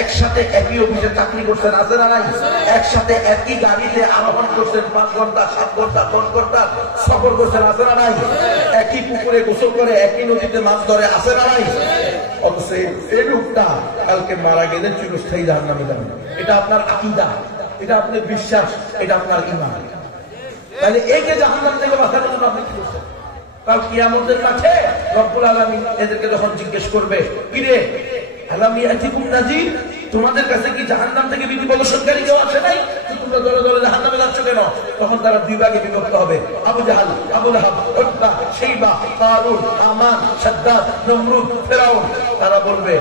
একসাথে একই অফিসে চাকরি করছেন, আছে না নাই? একসাথে একই গাড়িতে আরোহণ করছেন, 5 ঘন্টা 7 ঘন্টা 10 ঘন্টা সফর করছেন, আছে না নাই? একই পুকুরে গোসল করে, একই নদীতে মাছ ধরে, আছে না নাই? অথচ এই লোকটা কালকে মারা গেলে চিরস্থায়ী জাহান্নামে যাবে। এটা আপনার আকীদা, এটা আপনার বিশ্বাস, এটা আপনার ঈমান। তাহলে একে জাহান্নাম থেকে বাঁচানোর জন্য আপনি কি করছেন? কাল কিয়ামতের মাঠে রব্বুল আলামিন এদেরকে যখন জিজ্ঞেস করবে, কিরে আলাম ইয়াতিকুম নাযীর, তোমাদের কাছে কি জাহান্নাম থেকে বিধি প্রদর্শনকারী কেউ আসে নাই? তোমরা দলে দলে জাহান্নামে যাচ্ছ কেন? তখন তারা দুই ভাগে বিভক্ত হবে। আবু জাহাল, আবু লাহাব, উতবা, শাইবা, কারুন, হামান, সাদ্দাদ, নমরুদ, ফিরাউন, তারা বলবে,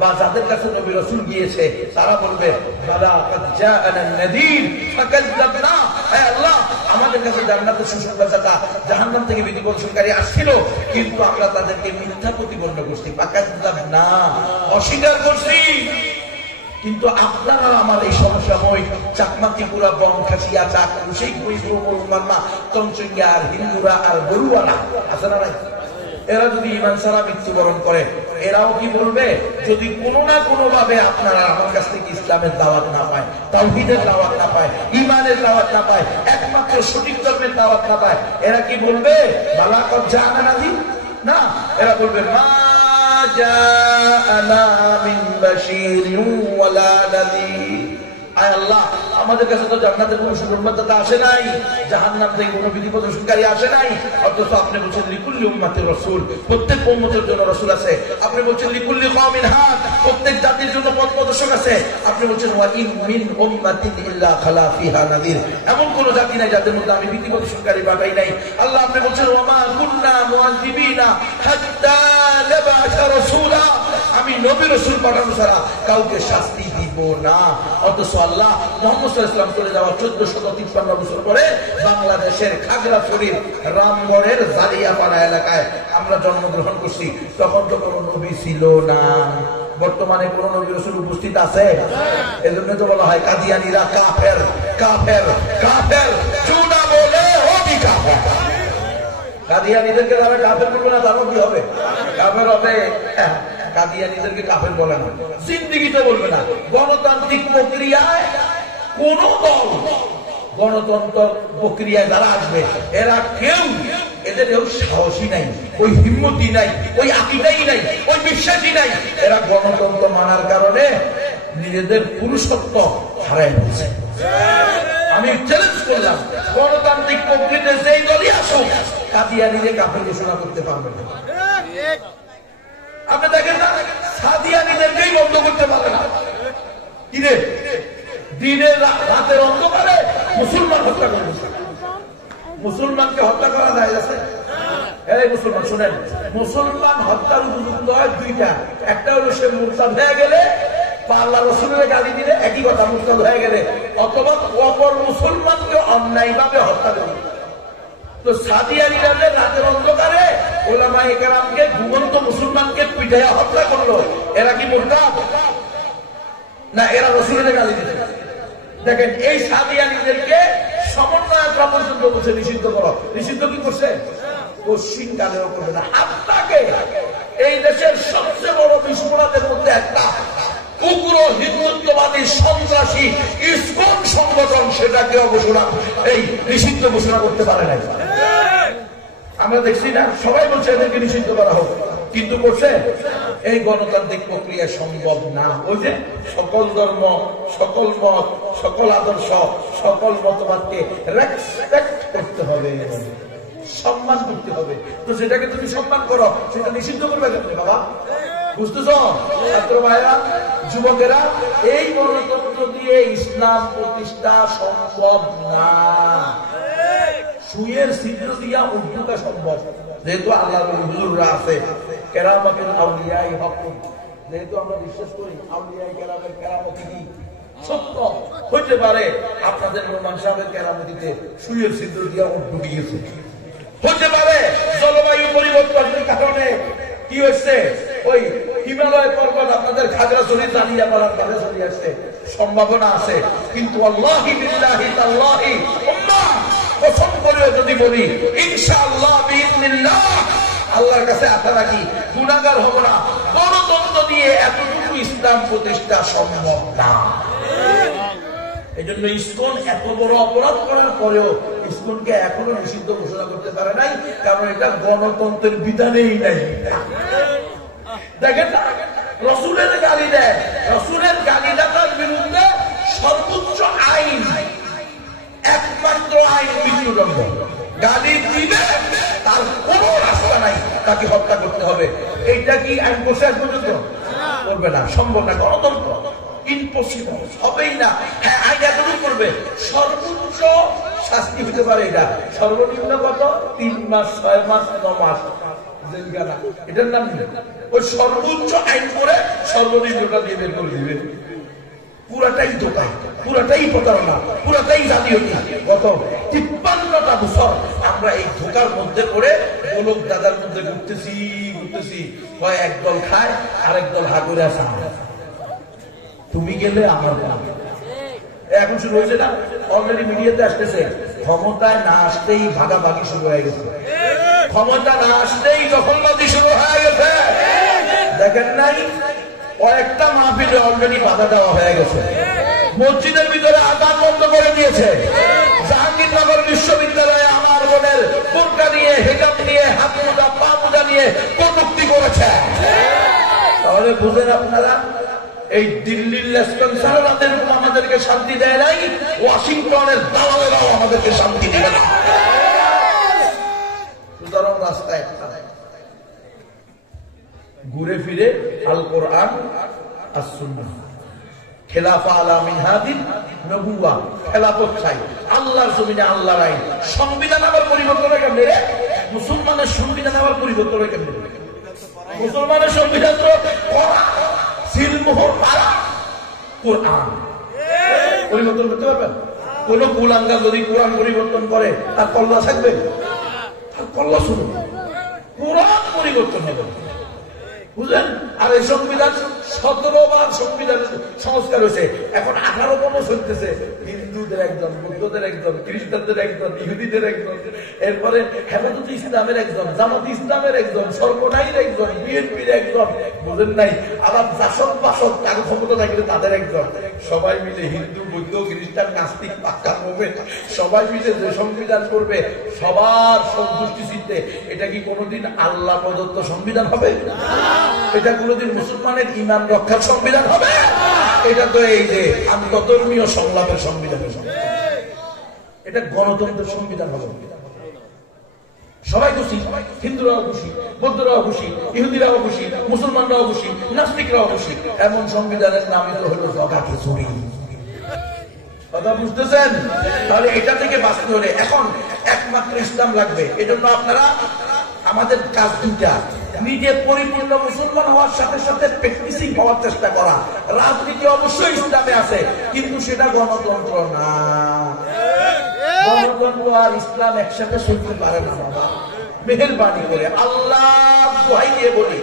বা যাদের কাছে নবী রাসূল গিয়েছে তারা বলবে, বালা কাদ জাআনা নাযীর ফাকাযযাবনা, হে আল্লাহ, আমাদের কাছে জান্নাতের সুসংবাদদাতা, জাহান্নাম থেকে বিধি প্রদর্শনকারী আসছিল, কিন্তু আমরা তাদেরকে মিথ্যা প্রতিপন্ন করছি, ফাকাযযাবনা, অস্বীকার করছি। কিন্তু আপনারা আমার এই সমসাময়িক চাকমা ত্রিপুরা বং খাসিয়া চাক সেই মুসলমানরা তঞ্চঙ্গিয়া আর হিন্দুরা আর বড়ুয়ারা আছে না নাই, এরা যদি ঈমান ছাড়া মৃত্যুবরণ করে, এরাও কি বলবে, যদি কোনো না কোনো ভাবে আপনারা আমার কাছ থেকে ইসলামের দাওয়াত না পায়, তাওহীদের দাওয়াত না পায়, ঈমানের দাওয়াত না পায়, একমাত্র সঠিক ধর্মের দাওয়াত না পায়, এরা কি বলবে বালা কদ জাআনা নাযীর? না, এরা বলবে মা জাআনা মিন বাশীরিন ওয়ালা নাযীর। আয় আল্লাহ, আমাদের কাছে তো জান্নাতের কোনো সুসংবাদদাতা আসে নাই, জাহান্নাম থেকে কোনো বিধি প্রদর্শনকারী আসে নাই, অথচ আপনি বলছেন লিকুল্লি উম্মাতির রাসূল, প্রত্যেক উম্মতের জন্য রাসূল আছে। আপনি বলছেন লিকুল্লি কওমিন হাদ, প্রত্যেক জাতির জন্য পথ প্রদর্শক আছে। আপনি বলছেন ওয়া ইন মিন উম্মাতিন ইল্লা খালা ফিহা নাযীর, এমন কোন জাতি নাই যাদের মধ্যে আমি বিধি প্রদর্শনকারী পাঠাই নাই। আল্লাহ আপনি বলছেন ওয়া মা কুননা মুআযিবিনা হাত্তা নাবআসা রাসূলা, আমি নবী রাসূল পাঠানো ছাড়া কাউকে শাস্তি দিব না। অথচ আল্লাহ মুহাম্মদ সাল্লাল্লাহু আলাইহি ওয়াসাল্লাম চলে যাওয়ার 1453 বছর পরে বাংলাদেশের খাগড়াছড়ির রামগড়ের জালিয়াপাড়া এলাকায় আমরা জন্মগ্রহণ করছি। তখন তো কোনো নবী ছিল না, বর্তমানে কোন নবী রাসূল উপস্থিত আছে? এজন্য তো বলা হয় কাদিয়ানীরা কাফের, কাফের, কাফের, চুনা বলে ওই কাফের। কাদিয়ানীদেরকে যারা কাফের বলবে না, তারও কি হবে? কাফের হবে। কাদিয়ানীদেরকে কাফের বলে না, জিন্দেগিতে বলবে না। গণতান্ত্রিক প্রক্রিয়ায় কোন দল, গণতন্ত্র প্রক্রিয়ায় যারা আসবে, এরা কেউ, এদের কেউ সাহসী নাই, ওই হিম্মতি নাই, ওই আকীদাই নাই, ওই বিশ্বাসী নাই। এরা গণতন্ত্র মানার কারণে নিজেদের পুরুষত্ব হারায় ফেলছে। আমি চ্যালেঞ্জ করলাম, গণতান্ত্রিক প্রক্রিয়াতে যেই দলই আসুক, কাদিয়ানীদের কাফের ঘোষণা করতে পারবে না। আপনি দেখেন না, সাদিয়ানীদেরকেই বন্ধ করতে পারে না। কিরে, দিনের রাতের অন্ধকারে মুসলমান হত্যা করে, মুসলমানকে হত্যা করা যায় আছে? এই মুসলমান শুনেন, মুসলমান হত্যার উপযুক্ত হয় দুইটা। একটা হলো সে মুরতাদ হয়ে গেলে বা আল্লাহ রাসূলের গালি দিলে, একই কথা, মুরতাদ হয়ে গেলে, অথবা অপর মুসলমানকে অন্যায়ভাবে হত্যা করে। তো সাদিয়ানীরা রাতের অন্ধকারে উলামায়ে কেরামকে, ঘুমন্ত মুসলমানকে পিটাইয়া হত্যা করলো, এরা কি মুরতাদ না এরা রাসূলের গালি দিতে? দেখেন, এই সাদিয়ানীদেরকে সমন্বয়করা পর্যন্ত বলছে নিষিদ্ধ করো। নিষিদ্ধ কি করছে? পশ্চিম কালেও করবে না। আপনাকে এই দেশের সবচেয়ে বড় বিস্ফোরণের মধ্যে একটা উগ্র হিন্দুত্ববাদী সন্ত্রাসী ইসকন সংগঠন, সেটাকে ঘোষণা, এই নিষিদ্ধ ঘোষণা করতে পারে নাই। আমরা দেখছি না, সবাই বলছে এদেরকে নিষিদ্ধ করা হোক, কিন্তু করছে। এই গণতান্ত্রিক প্রক্রিয়া সম্ভব না। ওই যে সকল ধর্ম, সকল মত, সকল আদর্শ, সকল মতবাদকে রেসপেক্ট করতে হবে, সম্মান করতে হবে। তো সেটাকে তুমি সম্মান করো, সেটা নিষিদ্ধ করবে কেন বাবা? বুঝতেছ ছাত্র ভাইরা, যুবকেরা? এই গণতন্ত্র দিয়ে ইসলাম প্রতিষ্ঠা সম্ভব না। সুয়ের ছিদ্র দিয়া উদ্যোগা সম্ভব, যেহেতু আল্লাহর হুজুররা আছে, কেরামাতুল আউলিয়াই হকুন, যেহেতু আমরা বিশ্বাস করি আউলিয়াই কেরামের কেরামতি কি সত্য হইতে পারে। আপনাদের নোমান সাহেবের কেরামতিতে সুয়ের ছিদ্র দিয়া উদ্যোগ গিয়েছে, হতে পারে জলবায়ু পরিবর্তনের কারণে কি হচ্ছে, ওই হিমালয় পর্বত আপনাদের খাগড়াছড়ি জানিয়া পাড়ার কাছে চলে আসছে, সম্ভাবনা আছে। কিন্তু আল্লাহি বিল্লাহি তাল্লাহি উম্মাহ, কসম করে যদি বলি ইনশাআল্লাহ বিইذنিল্লাহ, আল্লাহর কাছে আশা রাখি গুনাহগার হব না। গণতন্ত্র দিয়ে এতটুকু ইসলাম প্রতিষ্ঠা সম্ভব না। এই জন্য ইসকন এত বড় অপরাধ করার পরেও ইসকনকে এখনো নিষিদ্ধ ঘোষণা করতে পারে নাই, কারণ এটা গণতন্ত্রের বিধানেই নাই। দেখেন, রাসূলের গালি দেয়, রাসূলের গালি দেওয়ার বিরুদ্ধে সর্বোচ্চ আইন, একমাত্র আইন মৃত্যুদণ্ড। গালি দিবে, তার কোন রাস্তা নাই, তাকে হত্যা করতে হবে। এইটা কি আইন করছে এক পর্যন্ত? করবে না, সম্ভব না, গণতন্ত্র ইম্পসিবল, হবেই না। হ্যাঁ, আইন এতটুকু করবে, সর্বোচ্চ শাস্তি হতে পারে এটা, সর্বনিম্ন কত? 3 মাস, 6 মাস, 9 মাস জেলখানা, এটার নাম নেই। ওই সর্বোচ্চ আইন করে সর্বনিম্নটা দিয়ে বের করে দিবে। পুরাটাই ধোঁকা, পুরাটাই প্রতারণা, পুরাটাই জাতীয়তা। গত 53টা বছর আমরা এই ধোঁকার মধ্যে পড়ে গোলক দাদার মধ্যে ঘুরতেছি। হয় একদল খায়, আরেক দল হা করে আসা, তুমি গেলে আমার কাজ। এখন শুরু হয়েছে না, অলরেডি মিডিয়াতে আসতেছে, ক্ষমতায় না আসতেই ভাগাভাগি শুরু হয়ে গেছে, ক্ষমতা না আসতেই দখলবাজি শুরু হয়ে গেছে। দেখেন নাই, কয়েকটা মাহফিলে অলরেডি বাধা দেওয়া হয়ে গেছে, মসজিদের ভিতরে আযান বন্ধ করে দিয়েছে, জাহাঙ্গীরনগর বিশ্ববিদ্যালয়ে আমার বোনের বোরকা নিয়ে, হিজাব নিয়ে, হাত মোজা, পা মোজা নিয়ে কটূক্তি করেছে। তাহলে বুঝেন আপনারা, এই দিল্লির লেসপেন্সাররা যেরকম আমাদেরকে শান্তি দেয় নাই, ওয়াশিংটনের দালালেরাও আমাদেরকে শান্তি দিবে না। সুতরাং রাস্তায় ঘুরে ফিরে আল কোরআন আর সুন্নাহ, খেলাফা আলা মিনহাজিন নবুওয়া, খেলাফত চাই, আল্লাহর জমিনে আল্লাহর আইন। সংবিধান আবার পরিবর্তন হয় কেমনে রে? মুসলমানের সংবিধান আবার পরিবর্তন হয় কেমনে? মুসলমানের সংবিধান তো সিলমোহর মারা কোরআন, পরিবর্তন করতে পারবেন? কোন কুলাঙ্গা যদি কোরআন পরিবর্তন করে তার কল্লা থাকবে? তার কল্লা শুনুন, কোরআন পরিবর্তন হবে, বুঝলেন? আর এই সংবিধান 17 বার সংবিধান সংস্কার হয়েছে, এখন 18তম চলতেছে। হিন্দুদের একজন, বৌদ্ধদের একজন, খ্রিস্টানদের একজন, ইহুদিদের একজন, এরপরে হেফাজতে ইসলামের একজন, জামাতে ইসলামের একজন, সর্বনাইর একজন, বিএনপির একজন, বুঝলেন নাই? আবার শাসক বাসক কারো ক্ষমতা থাকলে তাদের একজন। সবাই মিলে, হিন্দু, বৌদ্ধ, খ্রিস্টান, নাস্তিক, পাক্কা মোমেন, সবাই মিলে যে সংবিধান করবে সবার সন্তুষ্টি চিত্তে, এটা কি কোনোদিন আল্লাহ প্রদত্ত সংবিধান হবে? এটা কোনোদিন মুসলমানের ইমান রক্ষার সংবিধান হবে? এটা তো এই যে আন্তধর্মীয় সংলাপের সংবিধান, এটা গণতন্ত্রের সংবিধান হবে। সবাই খুশি, হিন্দুরাও খুশি, বৌদ্ধরাও খুশি, ইহুদিরাও খুশি, মুসলমানরাও খুশি, নাস্তিকরাও খুশি। এমন সংবিধানের নামই তো হলো জগা খিচুড়ি। কথা বুঝতেছেন? তাহলে এটা থেকে বাঁচতে হলে এখন একমাত্র ইসলাম লাগবে। এজন্য আপনারা, আমাদের কাজ দুইটা, নিজে পরিপূর্ণ মুসলমান হওয়ার সাথে সাথে প্র্যাকটিসিং হওয়ার চেষ্টা করা। রাজনীতি অবশ্যই ইসলামে আছে, কিন্তু সেটা গণতন্ত্র না। গণতন্ত্র আর ইসলাম একসাথে চলতে পারে না। বাবা মেহেরবানি করে আল্লাহ দোহাই দিয়ে বলি,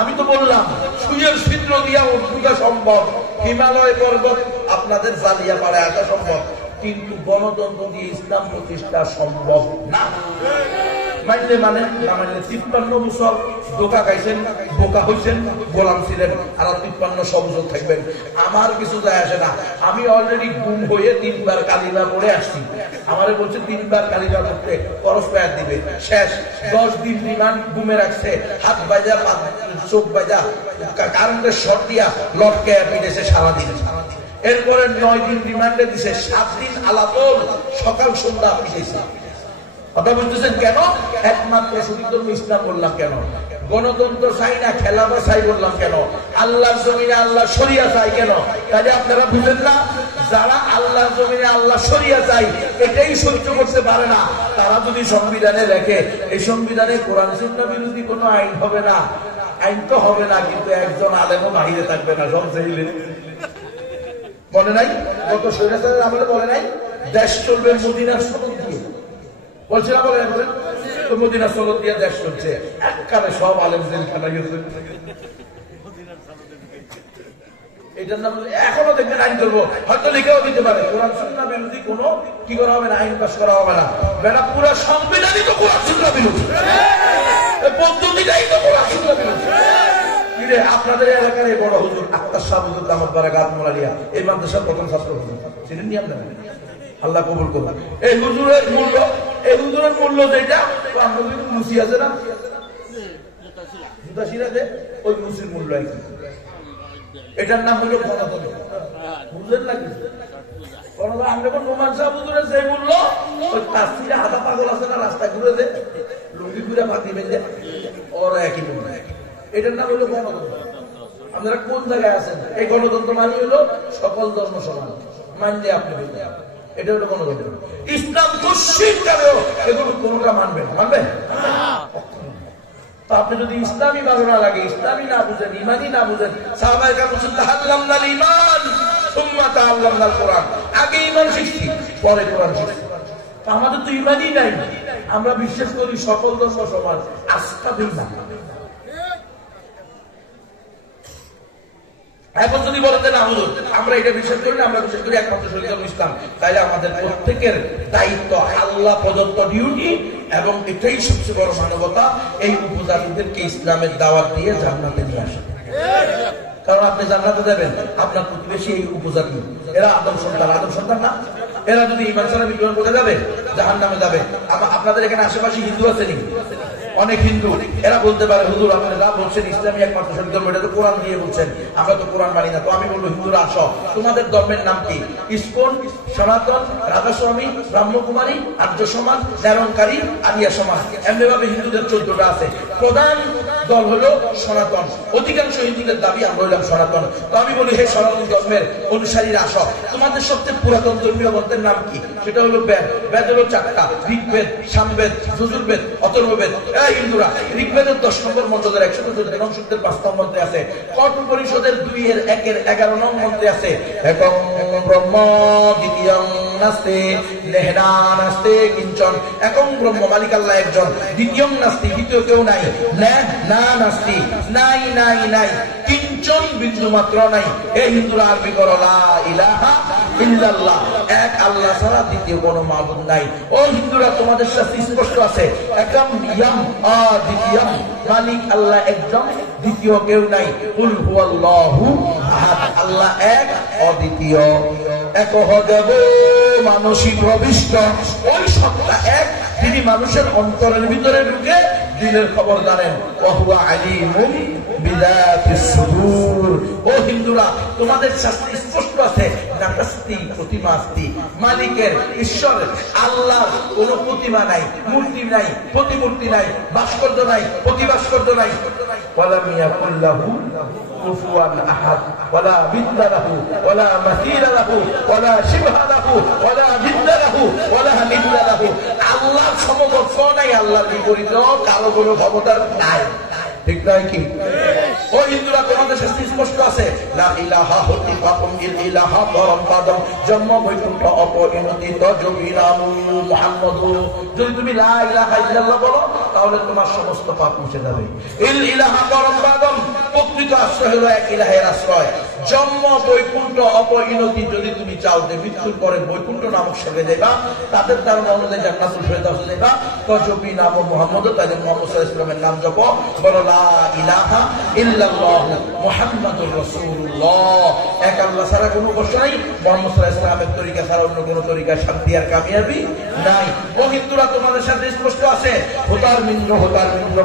আমি তো বললাম সুয়ের ছিদ্র দিয়া উঠা সম্ভব, হিমালয় পর্বত আপনাদের জালিয়া পাড়ে আসা সম্ভব, কিন্তু গণতন্ত্র দিয়ে ইসলাম প্রতিষ্ঠা সম্ভব না। মানলে মানে না মানলে 53 বছর ধোঁকা খাইছেন, বোকা হয়েছেন, গোলাম ছিলেন, আর 53 বছর থাকবেন। আমার কিছু যায় আসে না। আমি অলরেডি গুম হয়ে 3 বার কালিমা পড়ে আসছি। আমারে বলছে 3 বার কালিমা পড়তে করস প্যাট দিবে, শেষ 10 দিন রিমান্ড গুমে রাখছে, হাত বাজা, চোখ বাজা, কারেন্টের শর্ট দিয়া লটকে পিটেছে সারাদিন। এরপরে 9 দিন রিমান্ডে দিছে, 7 দিন আলাপল, সকাল সন্ধ্যা পিটেছে। কথা বুঝতেছেন কেন? একমাত্র সুন্দর ইসলাম বললাম কেন? গণতন্ত্র চাই না, খেলাফা চাই বললাম কেন? আল্লাহর জমিনে আল্লাহ শরিয়া চাই কেন? তাহলে আপনারা বুঝেন না, যারা আল্লাহর জমিনে আল্লাহ শরিয়া চাই এটাই সহ্য করতে পারে না, তারা যদি সংবিধানে লেখে এই সংবিধানে কোরআন সুন্নাহ বিরোধী কোনো আইন হবে না, আইন তো হবে না, কিন্তু একজন আলেমও বাহিরে থাকবে না, সব জেলে। মনে নাই গত স্বৈরাচারের আমলে বলে নাই দেশ চলবে মদিনার সনদ দিয়ে? বলছে না, বলে মদিনা সনদ দিয়ে দেশ চলছে। এককালে সব আলেম জেলখানা গেছে। এটার নাম এখনো দেখবেন আইন করবো, হয়তো লিখেও দিতে পারে কোরআন সুন্নাহ বিরোধী কোনো কি করা হবে না, আইন পাস করা হবে না। বেটা পুরো সংবিধানই তো কোরআন সুন্নাহ বিরোধী, পদ্ধতিটাই তো কোরআন সুন্নাহ বিরোধী। আপনাদের এলাকার এই বড় হুজুর আক্তার শাহ হুজুর দামাত বারাকাত মোলালিয়া, এই মাদ্রাসার প্রথম ছাত্র হুজুর, চিনেন নি আপনারা? আল্লাহ কবুল করুন। এই হুজুরের মূল্য যেটা আমরা মুসি আছে না, মুতাশিরাতে ওই মুসির মূল্য একই। এটার নাম হলো গণতন্ত্র। বুঝলেন না কি? আমরা কোন নোমান শাহ হুজুরের যে মূল্য, ওই তাসিরা আধা পাগল আছে না রাস্তা ঘুরে দে, লুঙ্গি ঘুরে মাটি বেঁধে, ওরা একই মূল্য। এটার নাম হলো গণতন্ত্র। আপনারা কোন জায়গায় আছেন? এই গণতন্ত্র মানে হলো সকল ধর্ম সমান, মানলে আপনি হইতে হবে, এটা হলো গণতন্ত্র। ইসলাম দুশ্চিত কালেও এগুলো কোনটা মানবেন? মানবেন? তো আপনি যদি ইসলামী ভালো না লাগে, ইসলামী না বুঝেন, ইমানই না বুঝেন, সাহাবায়ে কেরাম বলেছেন তাআল্লামনাল ঈমান সুম্মা তাআল্লামনাল কোরআন, আগে ঈমান শিখছি পরে কোরআন শিখছি। আমাদের তো ইমানই নাই, আমরা বিশ্বাস করি সকল ধর্ম সমান, আস্থা দিই না। এখন যদি বলেন যে না হুজুর আমরা এটা বিশ্বাস করি না, আমরা বিশ্বাস করি একমাত্র শরীয়তুল ইসলাম, তাহলে আমাদের প্রত্যেকের দায়িত্ব, আল্লাহ প্রদত্ত ডিউটি, এবং এটাই সবচেয়ে বড় মানবতা, এই উপজাতিদেরকে ইসলামের দাওয়াত দিয়ে জান্নাতে নিয়ে আসে। কারণ আপনি জান্নাতে যাবেন, আপনার প্রতিবেশী এই উপজাতি, এরা আদম সন্তান, আদম সন্তান না? এরা যদি ঈমান ছাড়া বিদ্রোহ করে যাবে, জাহান্নামে যাবে। আপনাদের এখানে আশেপাশে হিন্দু আছে নি? অনেক হিন্দু, এরা বলতে পারে হুজুর আপনারা যা বলছেন ইসলামী একমাত্র সঠিক ধর্ম, এটা তো কোরআন দিয়ে বলছেন, আমরা তো কোরআন মানি না। তো আমি বলবো হিন্দুরা আসো, তোমাদের ধর্মের নাম কি? ইসকন, সনাতন, রাধাস্বামী, ব্রহ্মকুমারী, আর্য সমাজ, নিরঙ্কারী, আরিয়া সমাজ, এমনি ভাবে হিন্দুদের 14টা আছে। প্রধান দল হলো সনাতন, অধিকাংশ হিন্দুদের দাবি আমরা হইলাম সনাতন। তো আমি বলি হে সনাতন ধর্মের অনুসারীরা আসো, তোমাদের সবচেয়ে পুরাতন ধর্মীয় গ্রন্থের নাম কি? সেটা হলো বেদ। বেদ হলো 4টা, ঋগ্বেদ, সামবেদ, যজুর্বেদ, অথর্ববেদ। হিন্দুরা ঋগ্বেদের 10 নম্বর মন্ত্রের 114 নং সূক্তের 5 নম্বর মন্ত্রে আছে, কঠোপনিষদের 2-1-11 নং মন্ত্রে আছে, একং ব্রহ্ম দ্বিতীয়ং নাস্তি নেহনা নাস্তি কিঞ্চন। একং ব্রহ্ম মালিক আল্লাহ একজন, দ্বিতীয়ং নাস্তি দ্বিতীয় কেউ নাই, না নাস্তি নাই নাই নাই, কিঞ্চন বিন্দু মাত্র নাই। এই হিন্দুরা আরবি করো লা ইলাহা ইল্লাল্লাহ, এক আল্লাহ ছাড়া দ্বিতীয় কোনো মাবুদ নাই। ও হিন্দুরা তোমাদের সাথে স্পষ্ট আছে, একম ইয়াম দ্বিতীয়ম, মালিক আল্লাহ একজন, দ্বিতীয় কেউ নাই। কুল হুয়াল্লাহু আহাদ, আল্লাহ এক অদ্বিতীয়। একহ দেব মানসী প্রবিষ্ট, ওই সত্তা এক, তিনি মানুষের অন্তরের ভিতরে ঢুকে দিলের খবর জানেন। ওয়াহুয়া আলিমুম বিযাতিস সুদূর। ও হিন্দুরা তোমাদের শাস্ত্রে স্পষ্ট আছে, নাস্তি প্রতিমাস্তি, মালিকের ঈশ্বরের আল্লাহর কোন প্রতিমা নাই, মূর্তি নাই, প্রতিমূর্তি নাই, ভাস্কর্য নাই, প্রতিভাস্কর্য নাই। ওয়ালাম ইয়াকুল লাহু কুফুয়ান আহাদ, ওয়ালা বিদ্দা লাহু, ওয়ালা মাসীলা লাহু, ওয়ালা শিবহা লাহু, ওয়ালা জিদ্দা লাহু, ওয়ালা নিদ্দা লাহু। আল্লাহর সমকক্ষ নাই, আল্লাহর বিপরীত কারো কোনো ক্ষমতার নাই। ঠিক নয় কি? ও হিন্দুরা তোমাদের শাস্তি স্পষ্ট আছে, লা ইলাহা হুতিকাকুম ইল ইলাহা পরমপদম, জন্ম বৈকুণ্ঠ অপরিণতিত যোগী নাম মুহাম্মদু। যদি তুমি লা ইলাহা ইল্লাল্লাহ বলো তাহলে তোমার সমস্ত পাপ মুছে যাবে। ইল ইলাহা পরমপদম, প্রকৃত আশ্রয় হলো এক ইলাহের আশ্রয়। জন্ম বৈকুণ্ঠ অপরিণতি যদি তুমি চাও যে মৃত্যুর পরে বৈকুণ্ঠ নামক সেবে দেবা, তাদের তার মনে জান্নাতুল ফেরদাউসে দেবা, তো যোগী নাম মুহাম্মদ, তাদের মুহাম্মদ সাল্লাল্লাহু আলাইহি ওয়াসাল্লামের নাম জপ, বলো লা ইলাহা ইল্লাল্লাহ মুহাম্মাদুর রাসূলুল্লাহ। এক আল্লাহ ছাড়া কোনো উপাস্য নাই, মুহাম্মদ সাল্লাল্লাহু আলাইহি ওয়াসাল্লামের তরিকা ছাড়া অন্য কোনো তরিকায় শান্তি আর কামিয়াবি নাই। ও হিন্দুরা তোমাদের সাথে স্পষ্ট আছে, হোতার মিন্দ্র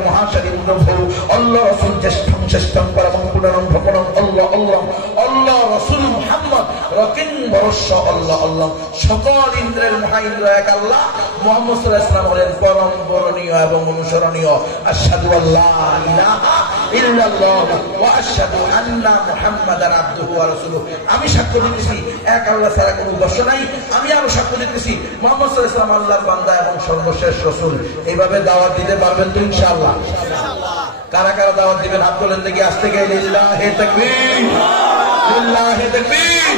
মহাশালী ইন্দ্র ভরু, আল্লাহ রাসূল জ্যেষ্ঠং শ্রেষ্ঠং পরমং পুনরং ভপনং, আল্লাহ আল্লাহ আল্লাহ রাসূল মুহাম্মদ রকিন বরস্য, আল্লাহ আল্লাহ। সকল ইন্দ্রের মহা ইন্দ্র এক আল্লাহ, মুহাম্মদ সাল্লাল্লাহু আলাইহি ওয়াসাল্লাম হলেন পরম বরণীয় এবং অনুসরণীয়। আশহাদু আল্লা ইলাহা ইল্লাল্লাহ ওয়া আশহাদু আন্না মুহাম্মাদান আবদুহু ওয়া রাসূলুহু। আমি সাক্ষ্য দিতেছি এক আল্লাহ ছাড়া কোনো উপাস্য নাই, আমি আরো সাক্ষ্য দিতেছি মুহাম্মদ সাল্লাল্লাহু আলাইহি ওয়াসাল্লাম আল্লাহর বান্দা এবং সর্বশেষ রাসূল। এইভাবে দাওয়াত দিতে পারবেন তো ইনশাআল্লাহ? কারা কারা দাওয়াত দিবেন হাত তোলেন দেখি আস্তে গিয়ে। লিল্লাহি তাকবীর, লিল্লাহি তাকবীর,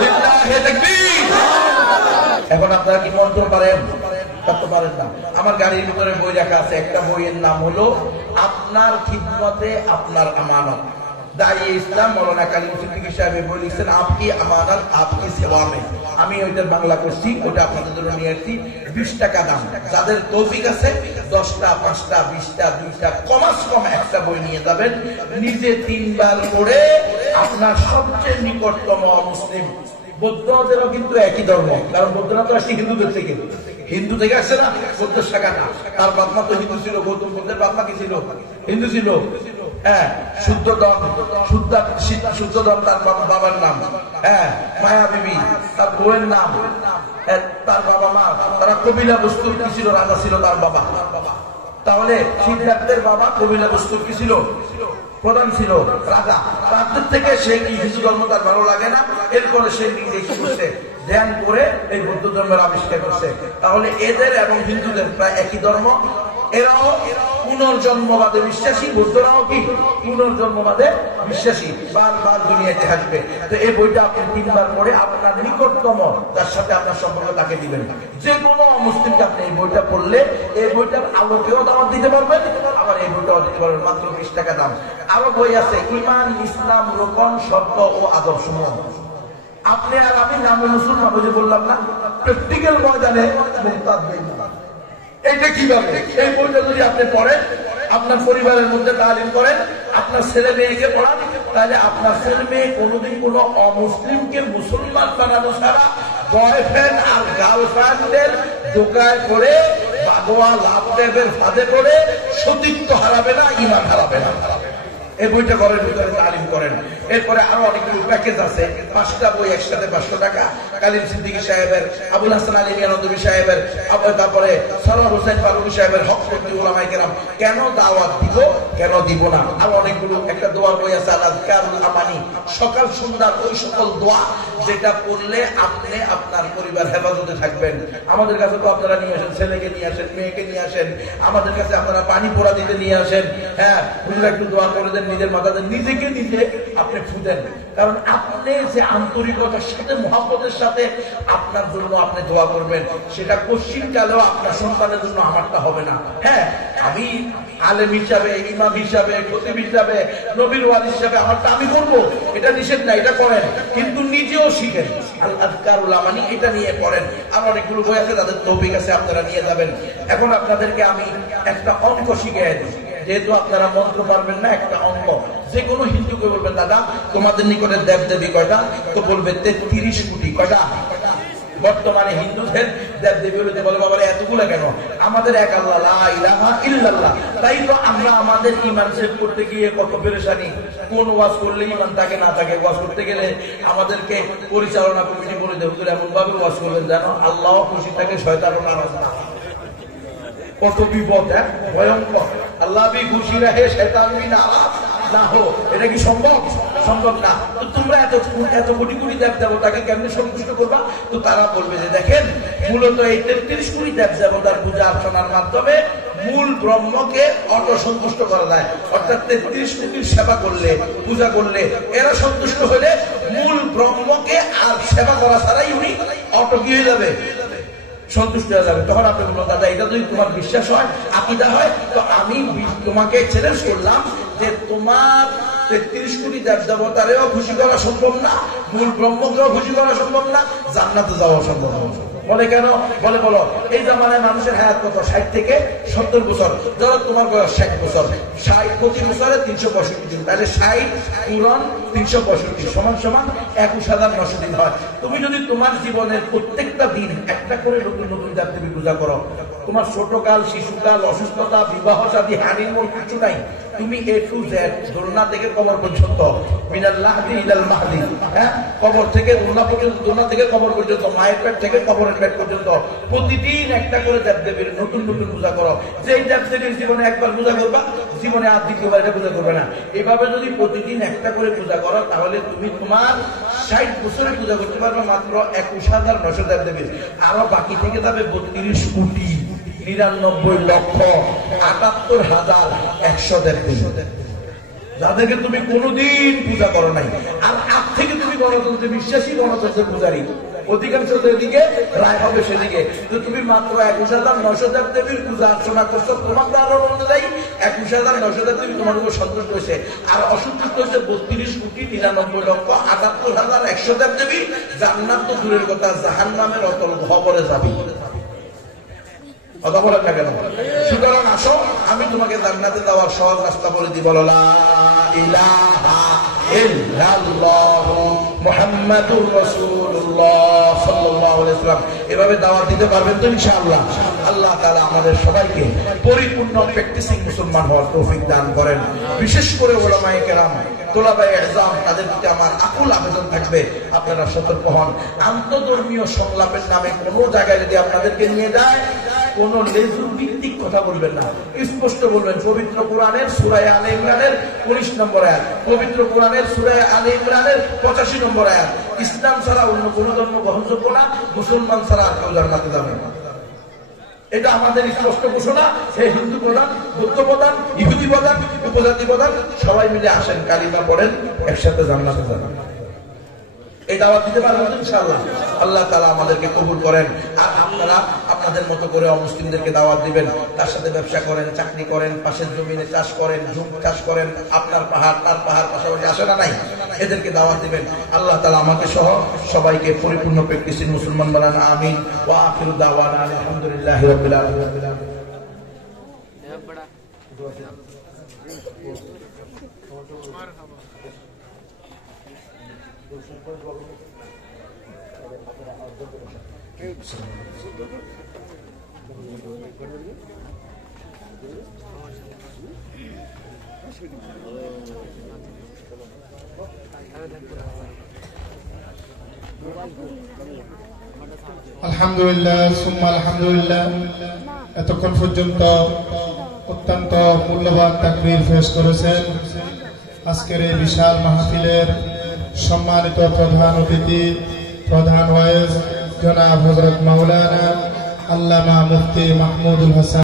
লিল্লাহি তাকবীর। এখন আপনারা কি মন্ত্র পারেন? করতে পারেন না। আমার গাড়ির ভিতরে বই রাখা আছে, একটা বইয়ের নাম হলো আপনার খিদমতে আপনার আমানত। দাঁড়িয়ে ইসলাম মৌলানা কালিম সিদ্দিকী সাহেব বই লিখছেন, আপকি আমানত আপকি সেবা মে। আমি ওইটার বাংলা করছি, ওটা আপনাদের জন্য নিয়ে আসছি। 20 টাকা দাম। যাদের তৌফিক আছে 10টা, 5টা, 20টা, 2টা, কমাস কম একটা বই নিয়ে যাবেন। নিজে 3 বার পড়ে আপনার সবচেয়ে নিকটতম মুসলিম, বৌদ্ধদেরও কিন্তু একই ধর্ম, কারণ বৌদ্ধরা তো আসছে হিন্দুদের থেকে, হিন্দু থেকে আসছে না, বৌদ্ধ শাখা না। তার বাপমা তো হিন্দু ছিল, গৌতম বুদ্ধের বাপমা কি ছিল? হিন্দু ছিল। হ্যাঁ, শুদ্ধোধন তার বাবার নাম। হ্যাঁ, মায়া বিবি তার বউয়ের নাম, তার বাবা মা তারা কবিলা বস্তুর কি ছিল? রাজা ছিল তার বাবা। তাহলে সিদ্ধার্থের বাবা কবিলা বস্তু কি ছিল? প্রধান ছিল, রাজা। তাদের থেকে সে কি হিন্দু ধর্ম তার ভালো লাগে না, এরপরে সে নিজে কি করছে, ধ্যান করে এই বৌদ্ধ ধর্মের আবিষ্কার করছে। তাহলে এদের এবং হিন্দুদের প্রায় একই ধর্ম, এরাও পুনর্জন্মবাদে বিশ্বাসী, বৌদ্ধরাও কি পুনর্জন্মবাদে বিশ্বাসী, বারবার দুনিয়াতে আসবে। তো এই বইটা আপনি 3 বার পড়ে আপনার নিকটতম যার সাথে আপনার সম্পর্ক তাকে দিবেন। যে কোনো মুসলিমকে আপনি এই বইটা পড়লে এই বইটার আলোকেও দাওয়াত দিতে পারবেন, আবার এই বইটাও দিতে পারবেন, মাত্র 20 টাকা দাম। আরো বই আছে ইমান, ইসলাম, রোকন, শর্ত ও আদর্শসমূহ। আপনি আর আমি নামে মুসলমান, ওই যে বললাম না, প্র্যাকটিক্যাল ময়দানে মুরতাদ হয়ে যান। এইটা কিভাবে? এই বইটা যদি আপনি পড়েন, আপনার পরিবারের মধ্যে তালিম করেন, আপনার ছেলে মেয়েকে পড়ান, তাহলে আপনার ছেলে মেয়ে কোনোদিন কোনো অমুসলিমকে মুসলমান বানানো ছাড়া বয়ফ্রেন্ড আর গার্লফ্রেন্ডের দোকায় করে বাগোয়া লাভ দেবের ফাঁদে করে সতীত্ব হারাবে না, ইমান হারাবে না। এই বইটা ঘরের ভিতরে তালিম করেন। এরপরে আরো অনেকগুলো প্যাকেজ আছে, 5টা বই একসাথে 500 টাকা। কালিম সিদ্দিকী সাহেবের, আবুল হাসান আলী মিয়ানন্দী সাহেবের, তারপরে সরওয়ার হোসেন ফারুকী সাহেবের হক প্রতি ওলামায়ে কেরাম, কেন দাওয়াত দিব, কেন দিব না। আরো অনেকগুলো, একটা দোয়ার বই আছে আল আযকারুল আমানি, সকাল সন্ধ্যা ওই সকল দোয়া যেটা পড়লে আপনি আপনার পরিবার হেফাজতে থাকবেন। আমাদের কাছে তো আপনারা নিয়ে আসেন, ছেলেকে নিয়ে আসেন, মেয়েকে নিয়ে আসেন, আমাদের কাছে আপনারা পানি পোড়া দিতে নিয়ে আসেন। হ্যাঁ, হুজুর একটু দোয়া করে দেন, নিজের মাথাতে নিজেকে নিজে আপনি ফুদেন। কারণ আপনি যে আন্তরিকতার সাথে, মহব্বতের সাথে আপনার জন্য আপনি দোয়া করবেন, সেটা কোশ্চিন কালেও আপনার সন্তানের জন্য আমারটা হবে না। হ্যাঁ, আমি আলেম হিসাবে, ইমাম হিসাবে, খতিব হিসাবে, নবীর ওয়ালি হিসাবে আমারটা আমি করবো, এটা নিষেধ না, এটা করেন, কিন্তু নিজেও শিখেন। আল আযকারুল আমানি এটা নিয়ে পড়েন। আর অনেকগুলো বই আছে, তাদের তৌফিক আছে, আপনারা নিয়ে যাবেন। এখন আপনাদেরকে আমি একটা অঙ্ক শিখিয়ে দিই, যেহেতু আপনারা মন্ত্র পারবেন না, একটা অঙ্ক। যে কোনো হিন্দুকে বলবেন, দাদা তোমাদের নিকটে দেব দেবী কয়টা? তো বলবে 33 কোটি। কয়টা? বর্তমানে হিন্দুদের দেব দেবী হইতে বলে, বাবা এতগুলো কেন? আমাদের এক আল্লাহ, লা ইলাহা ইল্লাল্লাহ। তাই তো আমরা আমাদের ঈমান সেট করতে গিয়ে কত পেরেশানি। কোন ওয়াজ করলে ঈমান থাকে না থাকে, ওয়াজ করতে গেলে আমাদেরকে পরিচালনা কমিটি বলে দেব, এমন ভাবে ওয়াজ করবেন জানো আল্লাহ খুশি থাকে, শয়তানও নারাজ না। কত বিপদ, ভয়ঙ্কর। আল্লাহ ভি খুশি রাহে, শয়তান ভি নারাজ না হো, এটা কি সম্ভব? সম্ভব না। তো তোমরা এত কোটি কোটি দেব দেবতাকে কেমনে সন্তুষ্ট করবা? তো তারা বলবে যে দেখেন, মূলত এই 33 কোটি দেব দেবতার পূজা অর্চনার মাধ্যমে মূল ব্রহ্মকে অসন্তুষ্ট করা যায়। অর্থাৎ 33 কোটির সেবা করলে, পূজা করলে, এরা সন্তুষ্ট হলে মূল ব্রহ্মকে আর সেবা করা ছাড়াই উনি অটো কি হয়ে যাবে, সন্তুষ্ট হয়ে যাবে। তখন আপনি বলুন, দাদা এটা যদি তোমার বিশ্বাস হয়, আকীদা হয়, তো আমি তোমাকে চ্যালেঞ্জ করলাম যে তোমার 33 কোটি দেব দেবতারেও খুশি করা সম্ভব না, মূল ব্রহ্মকেও খুশি করা সম্ভব না, জান্নাতে যাওয়া সম্ভব না। বলে কেন? বলে বলো, এই জামানায় মানুষের হায়াত কত? 60 থেকে 70 বছর। ধরো তোমার বয়স 60 বছর, 60 প্রতি বছরে 365 দিন, তাহলে 60 পূরণ 365 সমান সমান 21,900 দিন হয়। তুমি যদি তোমার জীবনের প্রত্যেকটা দিন একটা করে নতুন নতুন দেবদেবী পূজা করো, তোমার ছোটকাল, শিশুকাল, অসুস্থতা, বিবাহ শাদী, হানিমুন কিছু নাই। তুমি A to Z, দোলনা থেকে কবর পর্যন্ত, মিনাল লাহদি ইলাল মাহদি, হ্যাঁ, কবর থেকে দোলনা পর্যন্ত, দোলনা থেকে কবর পর্যন্ত, মায়ের পেট থেকে কবরের পেট পর্যন্ত প্রতিদিন একটা করে দেবদেবীর নতুন নতুন পূজা করো। যেই দেবদেবীর জীবনে একবার পূজা করবা, জীবনে আর দ্বিতীয়বার এটা পূজা করবে না। এভাবে যদি প্রতিদিন একটা করে পূজা করো, তাহলে তুমি তোমার 60 বছরে পূজা করতে পারবে মাত্র 21,900 দেবদেবীর। আরো বাকি থেকে যাবে 32 কোটি 99,78,100 দেবদেবী, যাদেরকে তুমি কোনোদিন পূজা করো নাই। আর আজ থেকে তুমি গণতন্ত্রে বিশ্বাসী, গণতন্ত্রের পূজারী, অধিকাংশ যেদিকে রায় হবে সেদিকে। তো তুমি মাত্র 21,900 দেবদেবীর পূজা অর্চনা করছো, তোমার ধারণা অনুযায়ী 21,900 দেবদেবী তোমার উপর সন্তুষ্ট হয়েছে। আর অসন্তুষ্ট হয়েছে 32 কোটি 99,78,100 দেবদেবী। জান্নাত তো দূরের কথা, জাহান্নামের অতল খবরে যাবে। কথা বলেন না কেন? সুতরাং আসো, আমি তোমাকে জান্নাতে যাওয়ার সহজ রাস্তা বলে দিই। বলো লা ইলাহা ইল্লাল্লাহ মুহাম্মাদুর রাসূলুল্লাহ সাল্লাল্লাহু আলাইহি ওয়াসাল্লাম। এভাবে দাওয়াত দিতে পারবেন তো ইনশাআল্লাহ? আল্লাহ তাআলা আমাদের সবাইকে পরিপূর্ণ প্র্যাকটিসিং মুসলমান হওয়ার তৌফিক দান করেন। বিশেষ করে উলামায়ে কেরাম, তোলাবায়ে ইলজাম, তাদের প্রতি আমার আকুল আবেদন থাকবে, আপনারা সতর্ক হন। আন্তধর্মীয় সংলাপের নামে কোনো জায়গায় যদি আপনাদেরকে নিয়ে যায়, কোন লেজুর ভিত্তিক কথা বলবেন না, স্পষ্ট বলবেন পবিত্র কোরআনের সূরা আলে ইমরানের 19 নম্বর আয়াত, পবিত্র কোরআনের সূরা আলে ইমরানের 85 নম্বর আয়াত, ইসলাম ছাড়া অন্য কোন ধর্ম গ্রহণযোগ্য না, মুসলমান ছাড়া আর কেউ জান্নাতে যাবে না। এটা আমাদের স্পষ্ট ঘোষণা। সে হিন্দু প্রধান, বৌদ্ধ প্রধান, ইহুদি প্রধান, উপজাতি প্রধান, সবাই মিলে আসেন, কালিমা পড়েন, একসাথে জান্নাতে যাবেন। এই দাওয়াত দিতে পারবেন ইনশাআল্লাহ। আল্লাহ তাআলা আমাদেরকে কবুল করেন। আর আপনারা আপনাদের মতো করে অমুসলিমদেরকে দাওয়াত দিবেন, তার সাথে ব্যবসা করেন, চাকরি করেন, পাশের জমিনে চাষ করেন, ঝুম চাষ করেন, আপনার পাহাড় তার পাহাড় পাশাপাশি আসে না নাই, এদেরকে দাওয়াত দিবেন। আল্লাহ তাআলা আমাকে সহ সবাইকে পরিপূর্ণ প্র্যাকটিসিং মুসলমান বানান। আমিন। ওয়া আখিরু দাওয়ানা আলহামদুলিল্লাহি রাব্বিল আলামিন। আলহামদুলিল্লাহ সুম্মা আলহামদুলিল্লাহ। এতক্ষণ পর্যন্ত অত্যন্ত মূল্যবান তাকবীর পেশ করেছেন আজকের এই বিশাল মাহফিলের সম্মানিত প্রধান অতিথি, প্রধান ওয়াইজ জনাব হযরত মাওলানা আল্লামা মুফতি মাহমুদুল হাসান।